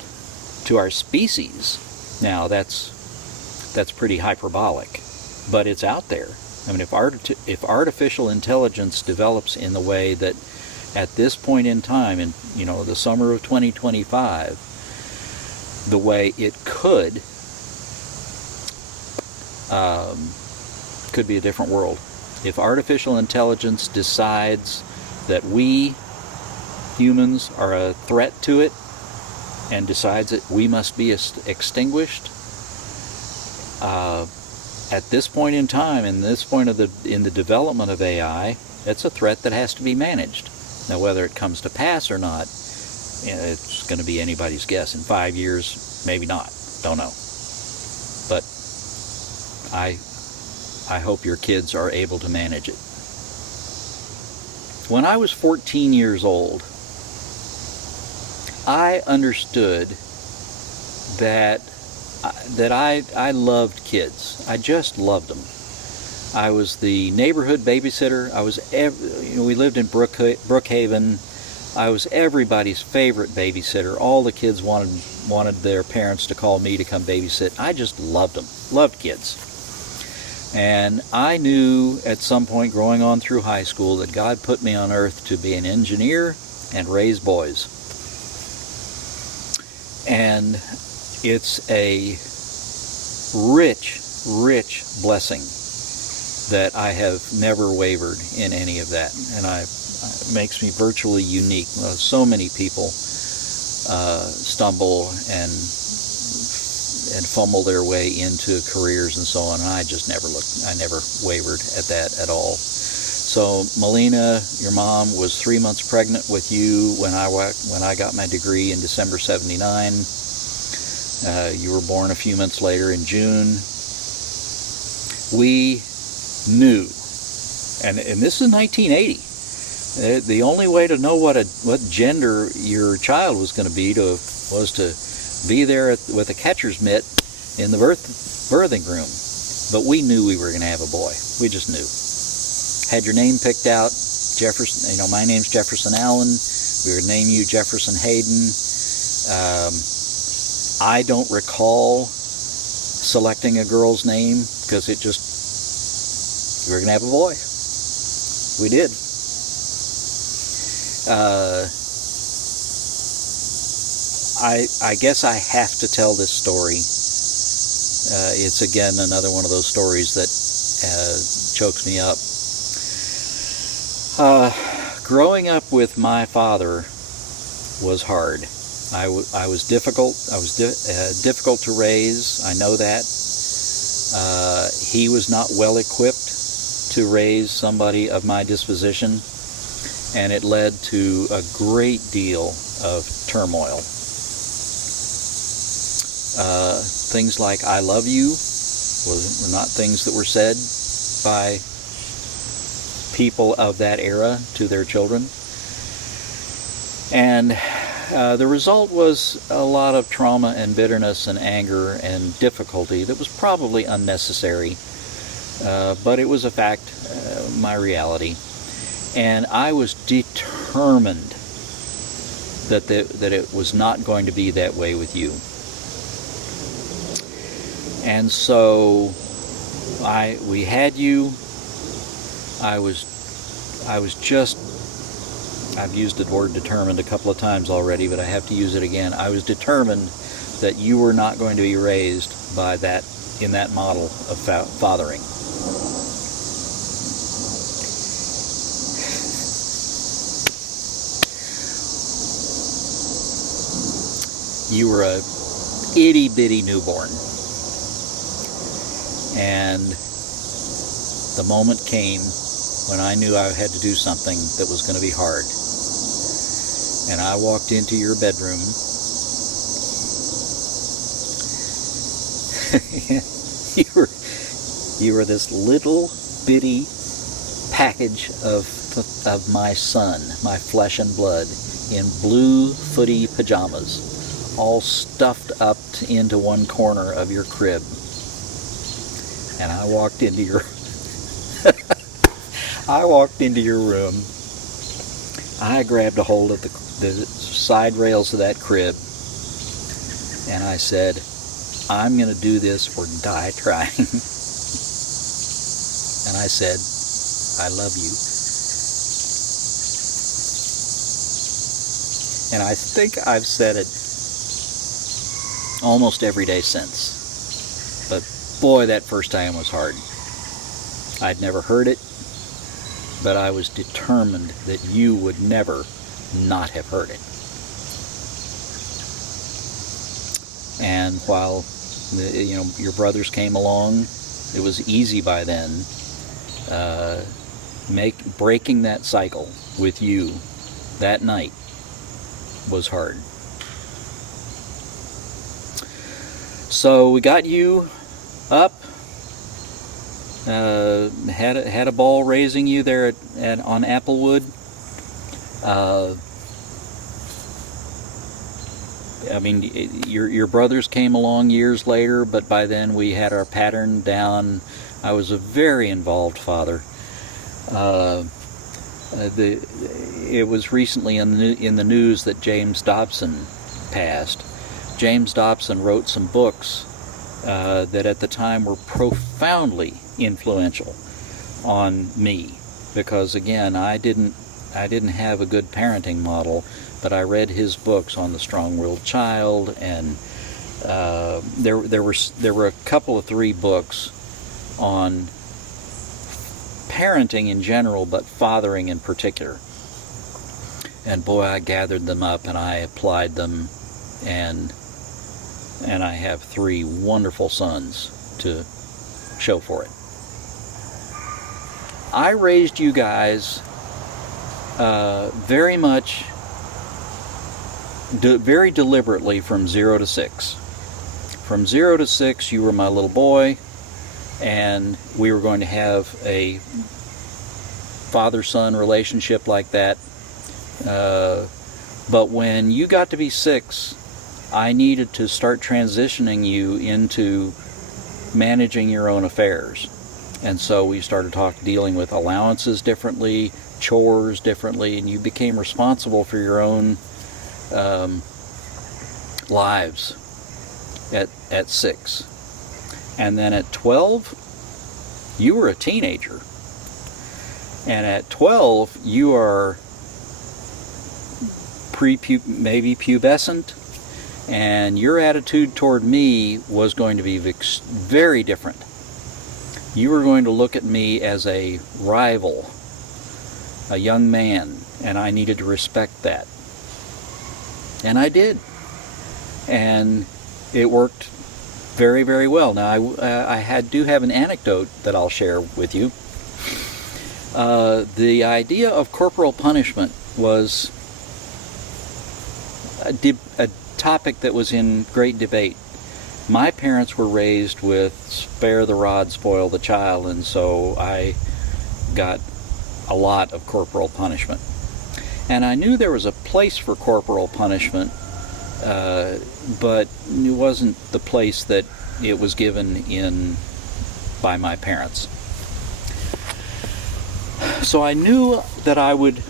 to our species. Now, that's pretty hyperbolic, but it's out there. I mean, if artificial intelligence develops in the way that at this point in time, in the summer of 2025, the way it could be a different world. If artificial intelligence decides that we humans are a threat to it and decides that we must be extinguished, at this point in time, in the development of AI, it's a threat that has to be managed. Now, whether it comes to pass or not, it's going to be anybody's guess. In 5 years, maybe not. Don't know. But I hope your kids are able to manage it. When I was 14 years old, I understood that I loved kids. I just loved them. I was the neighborhood babysitter. We lived in Brookhaven. I was everybody's favorite babysitter. All the kids wanted their parents to call me to come babysit. I just loved them. Loved kids. And I knew at some point growing on through high school that God put me on earth to be an engineer and raise boys. And it's a rich, rich blessing that I have never wavered in any of that. And it makes me virtually unique. So many people stumble and fumble their way into careers and so on. And I never wavered at that at all. So Melina, your mom, was 3 months pregnant with you when I got my degree in December '79. You were born a few months later in June. We knew, and this is 1980. The only way to know what gender your child was going to be was to be there with a catcher's mitt in the birthing room. But we knew we were going to have a boy. We just knew. Had your name picked out, Jefferson. My name's Jefferson Allen. We would name you Jefferson Hayden. I don't recall selecting a girl's name because we were going to have a boy. We did. I guess I have to tell this story. It's again another one of those stories that chokes me up. Growing up with my father was hard. I was difficult. I was difficult to raise. I know that. He was not well equipped to raise somebody of my disposition, and it led to a great deal of turmoil. Things like "I love you" were not things that were said by people of that era to their children. And the result was a lot of trauma and bitterness and anger and difficulty that was probably unnecessary, but it was a fact, my reality. And I was determined that it was not going to be that way with you. And so we had you. I've used the word determined a couple of times already, but I have to use it again. I was determined that you were not going to be raised in that model of fathering. You were a itty-bitty newborn. And the moment came when I knew I had to do something that was going to be hard. And I walked into your bedroom. You were this little bitty package of my son, my flesh and blood, in blue footy pajamas, all stuffed up into one corner of your crib. And I walked into your room. I grabbed a hold of the side rails of that crib, and I said, "I'm going to do this or die trying." And I I said, I love you. And I think I've said it almost every day since. But boy, that first time was hard. I'd never heard it, but I was determined that you would never not have heard it. And while your brothers came along, it was easy by then. Breaking that cycle with you that night was hard. So we got you up. Had a ball raising you there on Applewood. I mean, your brothers came along years later, but by then we had our pattern down. I was a very involved father. It was recently in the news that James Dobson passed. James Dobson wrote some books that at the time were profoundly influential on me, because again, I didn't have a good parenting model, but I read his books on the strong-willed child, and there were a couple of 3 books on parenting in general, but fathering in particular. And boy, I gathered them up and I applied them, and I have 3 wonderful sons to show for it. I raised you guys very much, very deliberately from 0 to 6. From 0 to 6, you were my little boy, and we were going to have a father-son relationship like that. But when you got to be 6, I needed to start transitioning you into managing your own affairs. And so we started dealing with allowances differently, chores differently, and you became responsible for your own lives at 6. And then at 12, you were a teenager. And at 12, you are maybe pubescent, and your attitude toward me was going to be very different. You were going to look at me as a rival, a young man, and I needed to respect that. And I did. And it worked very, very well. Now, I do have an anecdote that I'll share with you. The idea of corporal punishment was a topic that was in great debate. My parents were raised with spare the rod, spoil the child, and so I got a lot of corporal punishment. And I knew there was a place for corporal punishment, but it wasn't the place that it was given in by my parents. So I knew that I would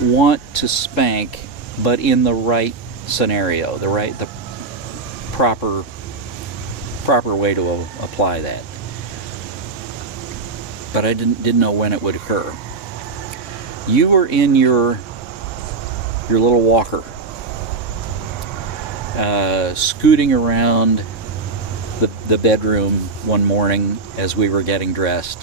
want to spank, but in the right scenario, the proper way to apply that. But I didn't know when it would occur. You were in your little walker, scooting around the bedroom one morning as we were getting dressed,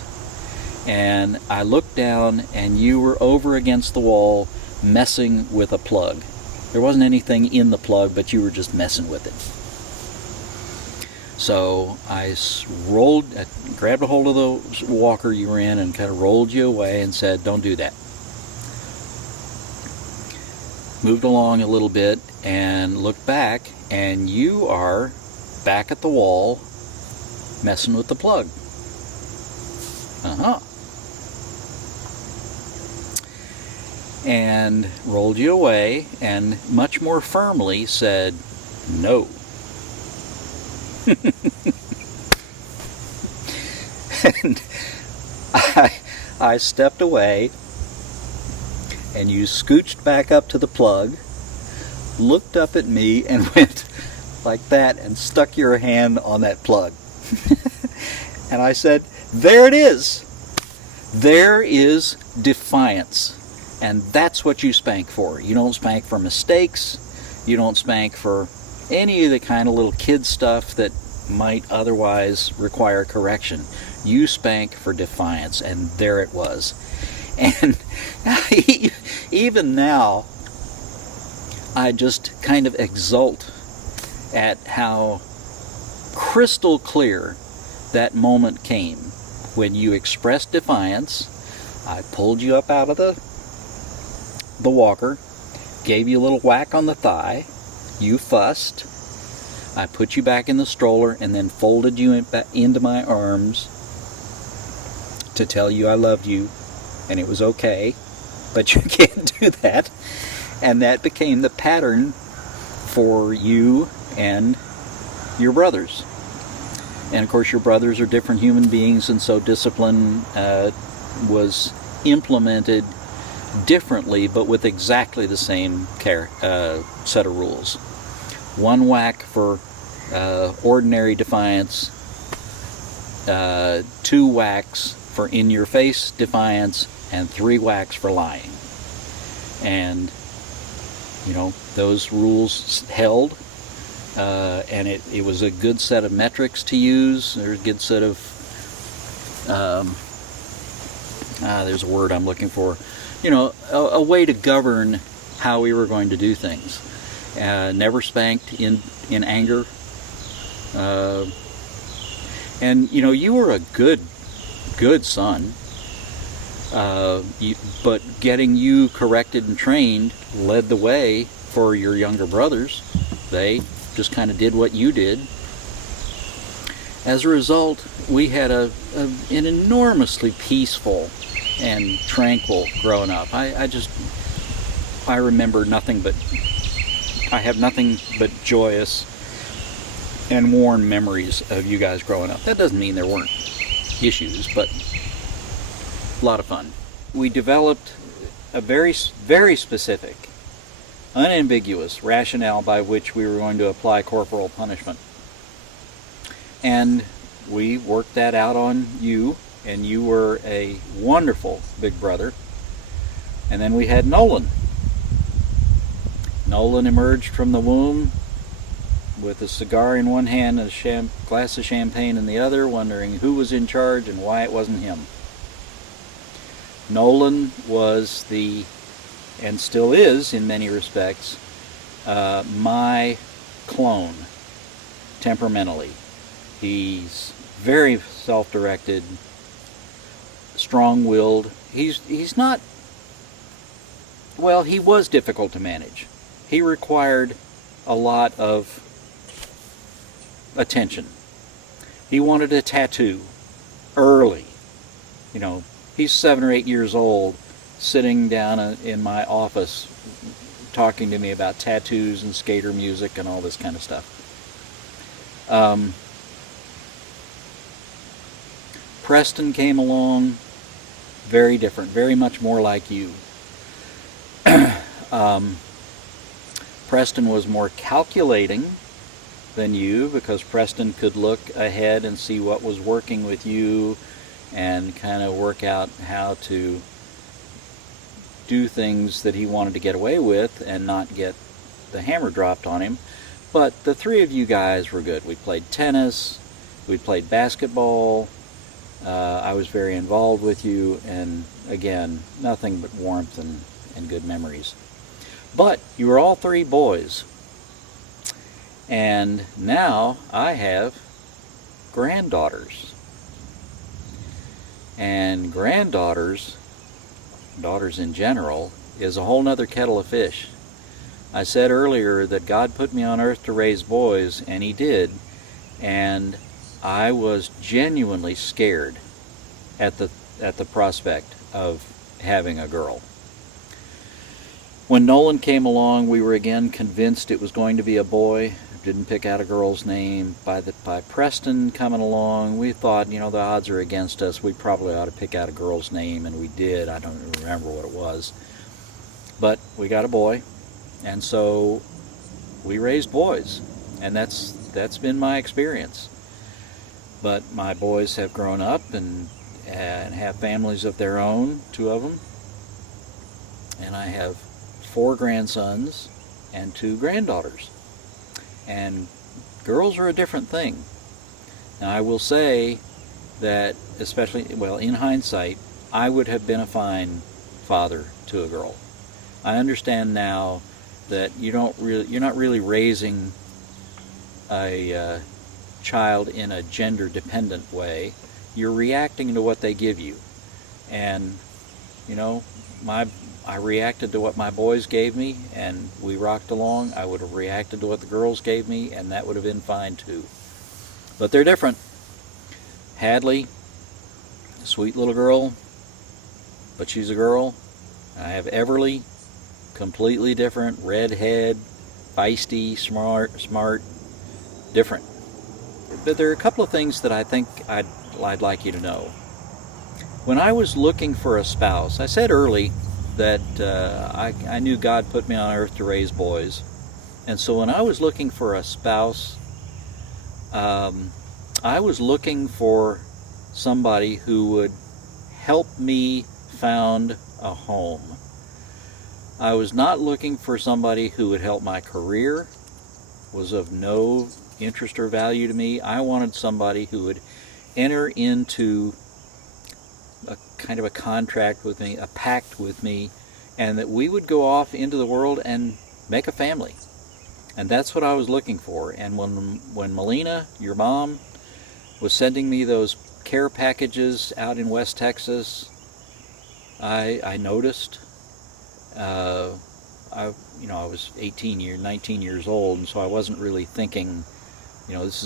and I looked down and you were over against the wall messing with a plug. There wasn't anything in the plug, but you were just messing with it. So I grabbed a hold of the walker you were in and kind of rolled you away and said, "Don't do that." Moved along a little bit and looked back, and you are back at the wall messing with the plug. And rolled you away and much more firmly said, "No." And I stepped away, and you scooched back up to the plug, looked up at me, and went like that and stuck your hand on that plug. And I said, There it is. There is defiance. And that's what you spank for. You don't spank for mistakes. You don't spank for any of the kind of little kid stuff that might otherwise require correction. You spank for defiance, and there it was. And even now, I just kind of exult at how crystal clear that moment came when you expressed defiance. I pulled you up out of the walker, gave you a little whack on the thigh, you fussed, I put you back in the stroller, and then folded you into my arms to tell you I loved you, and it was okay, but you can't do that. And that became the pattern for you and your brothers. And of course your brothers are different human beings, and so discipline was implemented differently, but with exactly the same set of rules. One whack for ordinary defiance, 2 whacks for in-your-face defiance, and 3 whacks for lying. And you know, those rules held, and it was a good set of metrics to use. There's a good set of there's a word I'm looking for. You know, a way to govern how we were going to do things. Never spanked in anger. And you know, you were a good son. But getting you corrected and trained led the way for your younger brothers. They just kind of did what you did. As a result, we had an enormously peaceful and tranquil growing up. I remember I have nothing but joyous and warm memories of you guys growing up. That doesn't mean there weren't issues, but a lot of fun. We developed a very, very specific, unambiguous rationale by which we were going to apply corporal punishment. And we worked that out on you, and you were a wonderful big brother. And then we had Nolan. Nolan emerged from the womb with a cigar in one hand and a glass of champagne in the other, wondering who was in charge and why it wasn't him. Nolan was and still is in many respects, my clone, temperamentally. He's very self-directed, strong-willed. He's not, well, he was difficult to manage. He required a lot of attention. He wanted a tattoo early. You know, he's 7 or 8 years old, sitting down in my office talking to me about tattoos and skater music and all this kind of stuff. Preston came along, very different, very much more like you. Preston was more calculating than you, because Preston could look ahead and see what was working with you and kind of work out how to do things that he wanted to get away with and not get the hammer dropped on him. But the 3 of you guys were good. We played tennis, we played basketball, I was very involved with you, and again, nothing but warmth and good memories. But you were all 3 boys. And now I have granddaughters. And granddaughters, daughters in general, is a whole nother kettle of fish. I said earlier that God put me on earth to raise boys, and He did. And I was genuinely scared at the prospect of having a girl. When Nolan came along, we were again convinced it was going to be a boy. Didn't pick out a girl's name. By Preston coming along, we thought, you know, the odds are against us. We probably ought to pick out a girl's name, and we did. I don't even remember what it was. But we got a boy, and so we raised boys, and that's been my experience. But my boys have grown up and have families of their own, 2 of them. And I have 4 grandsons and 2 granddaughters. And girls are a different thing. Now, I will say that, especially, well, in hindsight, I would have been a fine father to a girl. I understand now that you're not really raising a child in a gender-dependent way. You're reacting to what they give you. And, you know, I reacted to what my boys gave me, and we rocked along. I would have reacted to what the girls gave me, and that would have been fine too. But they're different. Hadley, sweet little girl, but she's a girl. I have Everly, completely different, redhead, feisty, smart, different. But there are a couple of things that I think I'd like you to know. When I was looking for a spouse, I said early that I knew God put me on earth to raise boys. And so when I was looking for a spouse, I was looking for somebody who would help me found a home. I was not looking for somebody who would help my career, was of no interest or value to me. I wanted somebody who would enter into a kind of a contract with me, a pact with me, and that we would go off into the world and make a family. And that's what I was looking for. And when Melina, your mom, was sending me those care packages out in West Texas, I noticed. I was 19 years old, and so I wasn't really thinking, this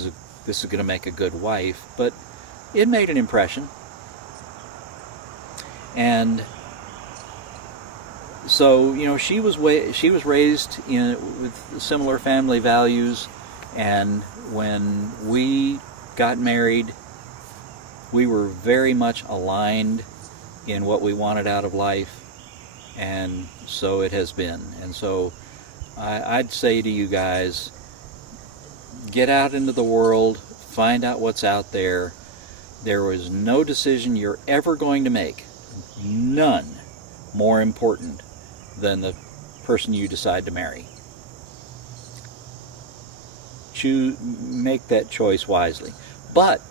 is going to make a good wife. But it made an impression. And so, she was raised with similar family values, and when we got married, we were very much aligned in what we wanted out of life, and so it has been. And so I'd say to you guys, get out into the world, find out what's out there. There is no decision you're ever going to make, none, more important than the person you decide to marry. Make that choice wisely, but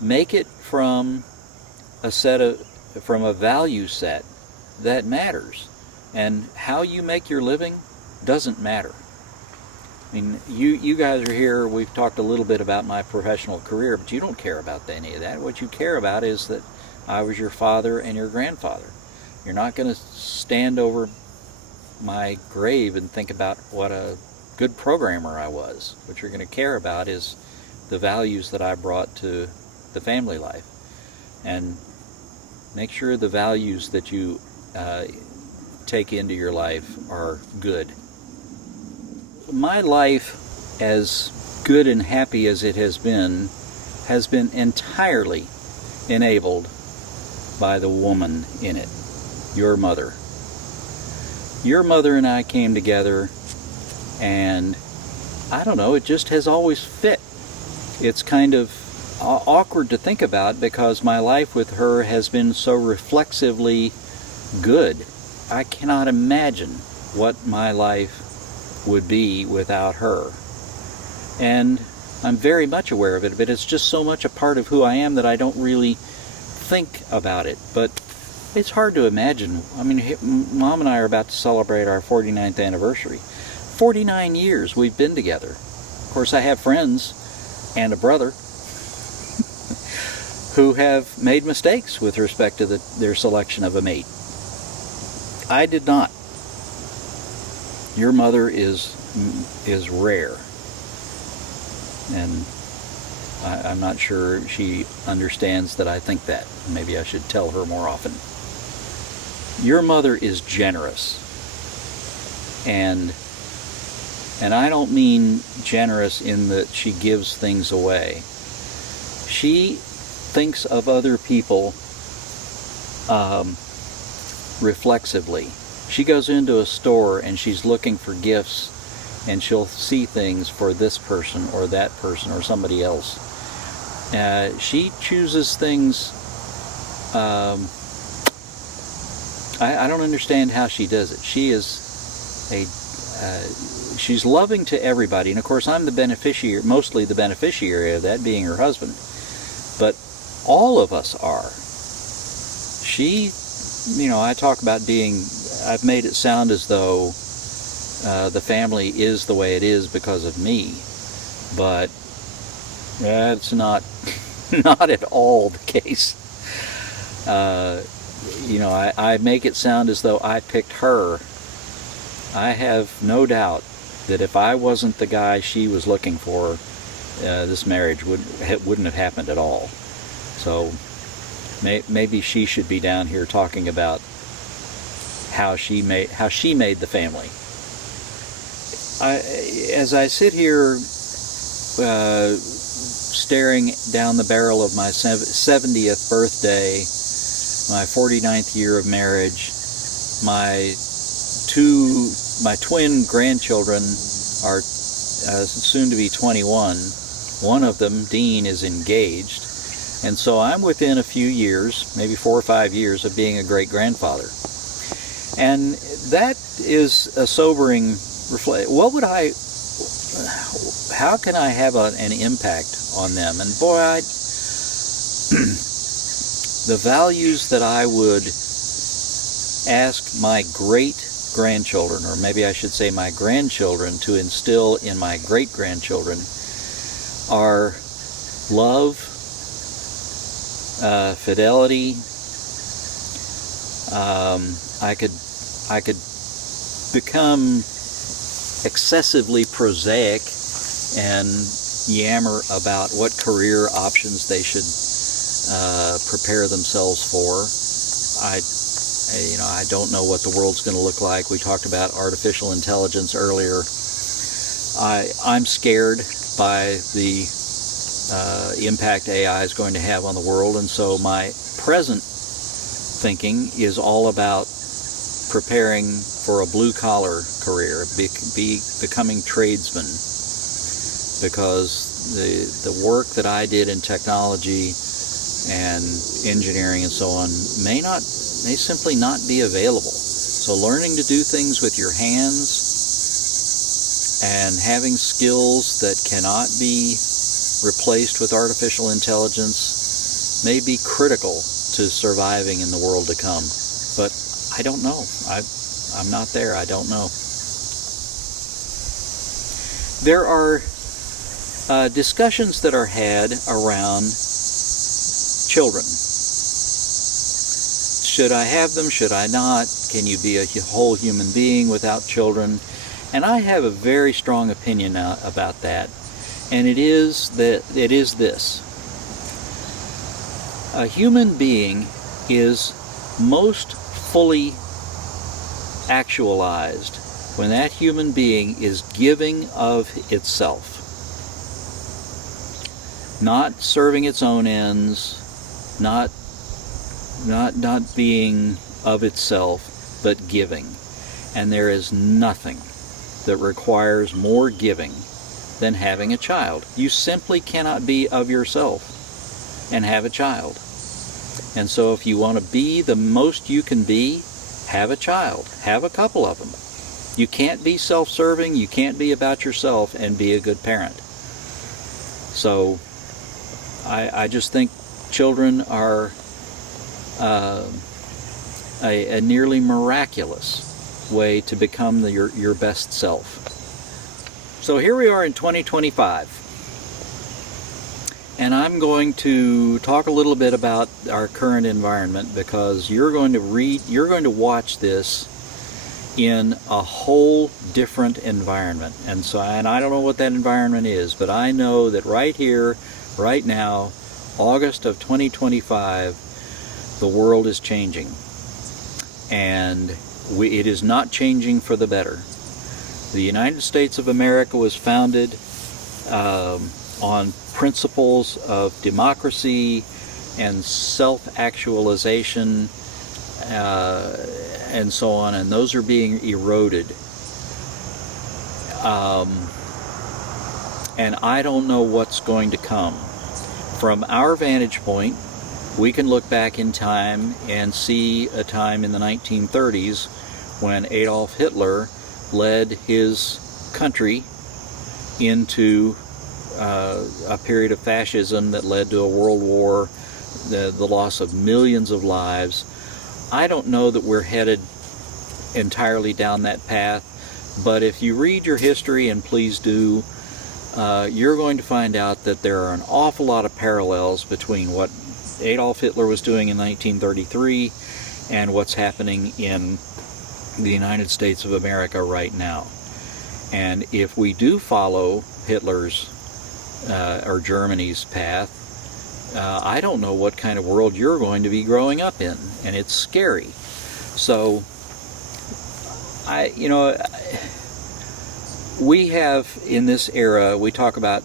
make it from a value set that matters. And how you make your living doesn't matter. I mean, you guys are here, we've talked a little bit about my professional career, but you don't care about any of that. What you care about is that I was your father and your grandfather. You're not going to stand over my grave and think about what a good programmer I was. What you're going to care about is the values that I brought to the family life. And make sure the values that you take into your life are good. My life, as good and happy as it has been entirely enabled by the woman in it, your mother. Your mother and I came together, and I don't know, it just has always fit. It's kind of awkward to think about because my life with her has been so reflexively good. I cannot imagine what my life would be without her. And I'm very much aware of it, but it's just so much a part of who I am that I don't really think about it. But it's hard to imagine. I mean, Mom and I are about to celebrate our 49th anniversary. 49 years we've been together. Of course, I have friends and a brother who have made mistakes with respect to their selection of a mate. I did not. Your mother is rare, and I'm not sure she understands that I think that. Maybe I should tell her more often. Your mother is generous, and I don't mean generous in that she gives things away. She thinks of other people reflexively. She goes into a store and she's looking for gifts, and she'll see things for this person or that person or somebody else. She chooses things. I don't understand how she does it. She is she's loving to everybody, and of course I'm the beneficiary, mostly the beneficiary of that, being her husband. But all of us are. She, I talk about I've made it sound as though the family is the way it is because of me, but that's not not at all the case. I make it sound as though I picked her. I have no doubt that if I wasn't the guy she was looking for, this marriage wouldn't have happened at all. So maybe she should be down here talking about how she made the family. As I sit here staring down the barrel of my 70th birthday, my 49th year of marriage, my twin grandchildren are soon to be 21. One of them, Dean, is engaged, and so I'm within a few years, maybe 4 or 5 years, of being a great-grandfather. And that is a sobering reflection. How can I have an impact on them? And boy, the values that I would ask my great-grandchildren, or maybe I should say my grandchildren, to instill in my great-grandchildren are love, fidelity. I could become excessively prosaic and yammer about what career options they should prepare themselves for. I don't know what the world's going to look like. We talked about artificial intelligence earlier. I'm scared by the impact AI is going to have on the world, and so my present thinking is all about preparing for a blue-collar career, becoming tradesmen, because the work that I did in technology and engineering and so on may simply not be available. So learning to do things with your hands and having skills that cannot be replaced with artificial intelligence may be critical to surviving in the world to come. But I don't know. I'm not there. I don't know. There are discussions that are had around children. Should I have them? Should I not? Can you be a whole human being without children? And I have a very strong opinion about that. And it is this. A human being is most fully actualized when that human being is giving of itself. Not serving its own ends, not being of itself, but giving. And there is nothing that requires more giving than having a child. You simply cannot be of yourself and have a child. And so if you want to be the most you can be, have a child. Have a couple of them. You can't be self-serving, you can't be about yourself and be a good parent. So I just think children are a nearly miraculous way to become your best self. So here we are in 2025, and I'm going to talk a little bit about our current environment, because you're going to watch this in a whole different environment. And I don't know what that environment is, but I know that right here, right now, August of 2025, the world is changing, and it is not changing for the better. The United States of America was founded on principles of democracy and self-actualization and so on, and those are being eroded. And I don't know what's going to come. From our vantage point, we can look back in time and see a time in the 1930s when Adolf Hitler led his country into a period of fascism that led to a world war, the loss of millions of lives. I don't know that we're headed entirely down that path, but if you read your history, and please do, you're going to find out that there are an awful lot of parallels between what Adolf Hitler was doing in 1933 and what's happening in the United States of America right now. And if we do follow Hitler's or Germany's path, I don't know what kind of world you're going to be growing up in, and it's scary. So, we have in this era, we talk about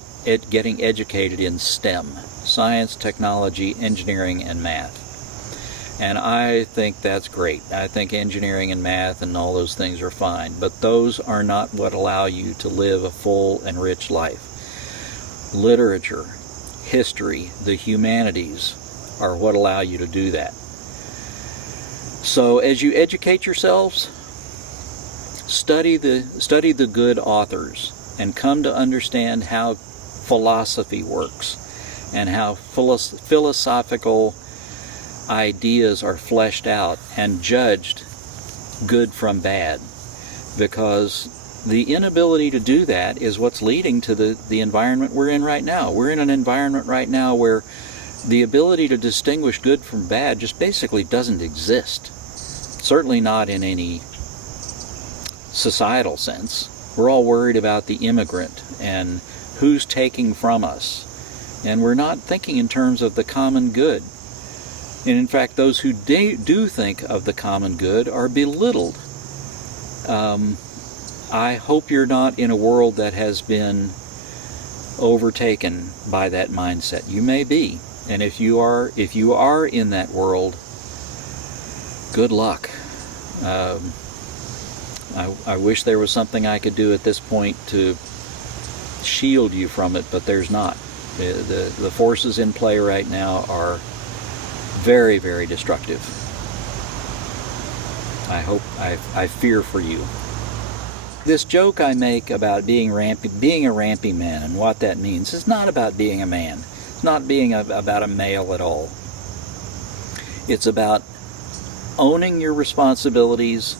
getting educated in STEM, science, technology, engineering, and math. And I think that's great. I think engineering and math and all those things are fine, but those are not what allow you to live a full and rich life. Literature, history, the humanities are what allow you to do that. So as you educate yourselves, study the good authors and come to understand how philosophy works and how philosophical ideas are fleshed out and judged good from bad, because the inability to do that is what's leading to the environment we're in right now. We're in an environment right now where the ability to distinguish good from bad just basically doesn't exist. Certainly not in any societal sense. We're all worried about the immigrant and who's taking from us. And we're not thinking in terms of the common good. And in fact, those who do think of the common good are belittled. I hope you're not in a world that has been overtaken by that mindset. You may be. And if you are in that world, good luck. I wish there was something I could do at this point to shield you from it, but there's not. The forces in play right now are very, very destructive. I fear for you. This joke I make about being a rampy man and what that means is not about being a man. It's not about a male at all. It's about owning your responsibilities,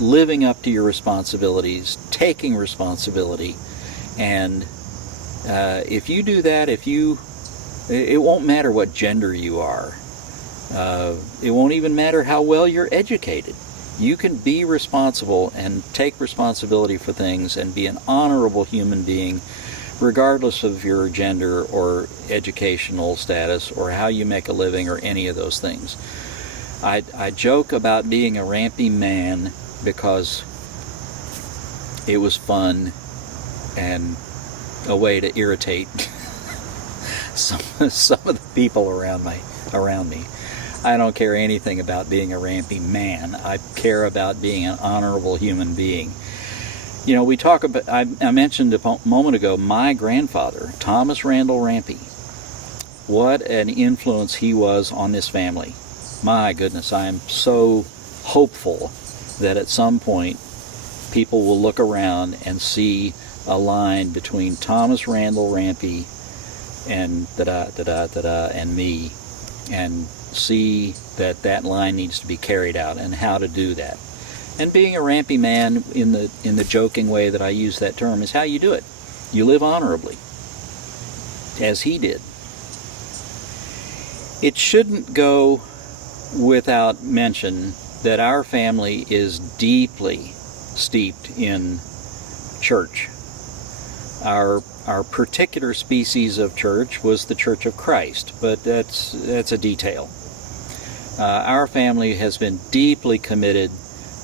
living up to your responsibilities, taking responsibility, and if you do that, it won't matter what gender you are. It won't even matter how well you're educated. You can be responsible and take responsibility for things and be an honorable human being regardless of your gender or educational status or how you make a living or any of those things. I joke about being a rampy man because it was fun and a way to irritate some of the people around me. I don't care anything about being a rampy man. I care about being an honorable human being. You know, we talk about, I mentioned a moment ago, my grandfather, Thomas Randall Rampy. What an influence he was on this family. My goodness, I am so hopeful that at some point people will look around and see a line between Thomas Randall Rampy and and me, and see that line needs to be carried out and how to do that. And being a rampy man, in the joking way that I use that term, is how you do it. You live honorably, as he did. It shouldn't go without mention that our family is deeply steeped in church. Our particular species of church was the Church of Christ, but that's a detail. Our family has been deeply committed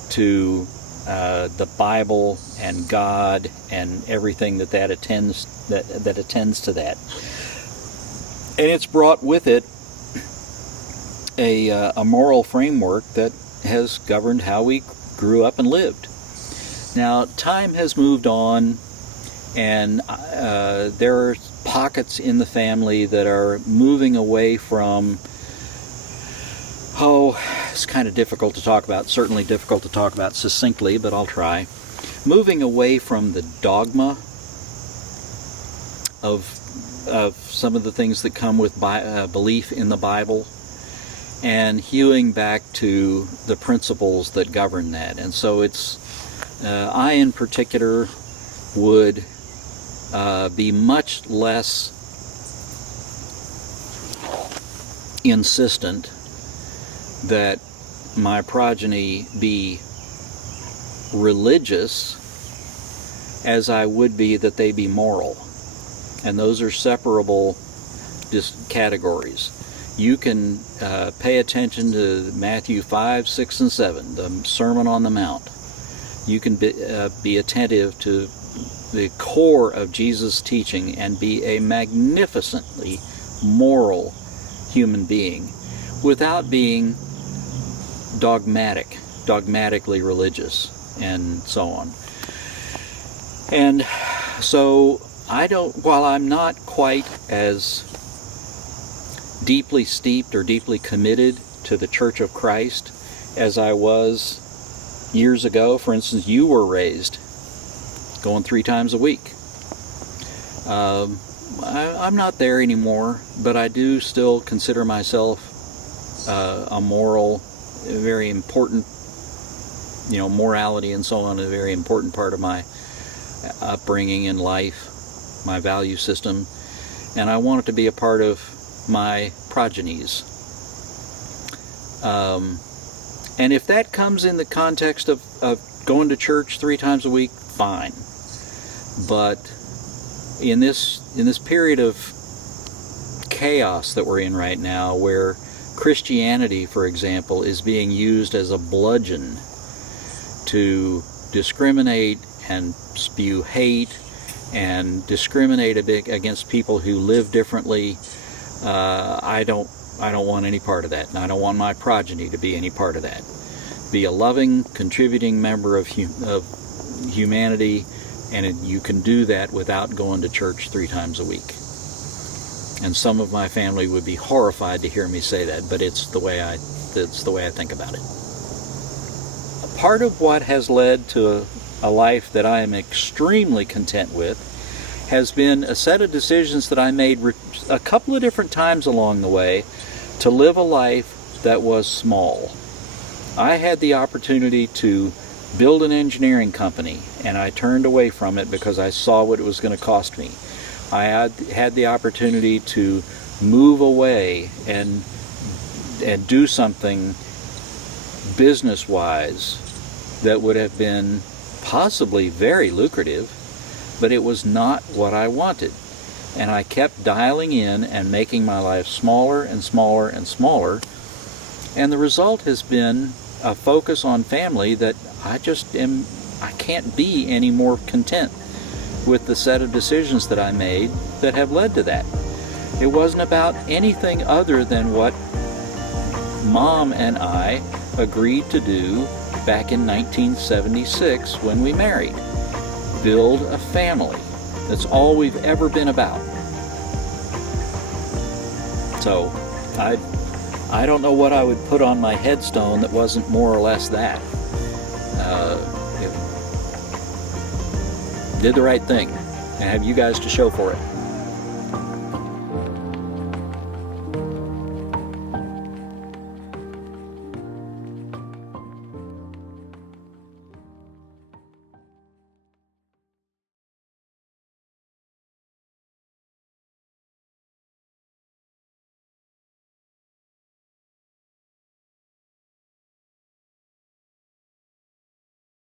to the Bible and God and everything that attends to that, and it's brought with it a moral framework that has governed how we grew up and lived. Now, time has moved on, and there are pockets in the family that are moving away from, oh, it's kind of difficult to talk about, certainly difficult to talk about succinctly, but I'll try. Moving away from the dogma of some of the things that come with belief in the Bible, and hewing back to the principles that govern that. And so it's, I in particular would be much less insistent that my progeny be religious as I would be that they be moral. And those are separable categories. You can pay attention to Matthew 5, 6, and 7, the Sermon on the Mount. You can be attentive to the core of Jesus' teaching and be a magnificently moral human being without being dogmatically religious, and so on. And so while I'm not quite as deeply steeped or deeply committed to the Church of Christ as I was years ago, for instance, you were raised going 3 times a week. I'm not there anymore, but I do still consider myself a moral, very important, morality and so on, a very important part of my upbringing in life, my value system, and I want it to be a part of my progenies. And if that comes in the context of going to church 3 times a week, fine. But in this period of chaos that we're in right now, where Christianity, for example, is being used as a bludgeon to discriminate and spew hate and discriminate a bit against people who live differently, I don't want any part of that, and I don't want my progeny to be any part of that. Be a loving, contributing member of humanity, and you can do that without going to church 3 times a week. And some of my family would be horrified to hear me say that, but it's the way I think about it. Part of what has led to a life that I am extremely content with has been a set of decisions that I made a couple of different times along the way to live a life that was small. I had the opportunity to build an engineering company, and I turned away from it because I saw what it was going to cost me. I had the opportunity to move away and do something business-wise that would have been possibly very lucrative, but it was not what I wanted. And I kept dialing in and making my life smaller and smaller and smaller, and the result has been a focus on family that I can't be any more content with the set of decisions that I made that have led to that. It wasn't about anything other than what Mom and I agreed to do back in 1976 when we married. Build a family. That's all we've ever been about. So, I don't know what I would put on my headstone that wasn't more or less that. Did the right thing, and have you guys to show for it.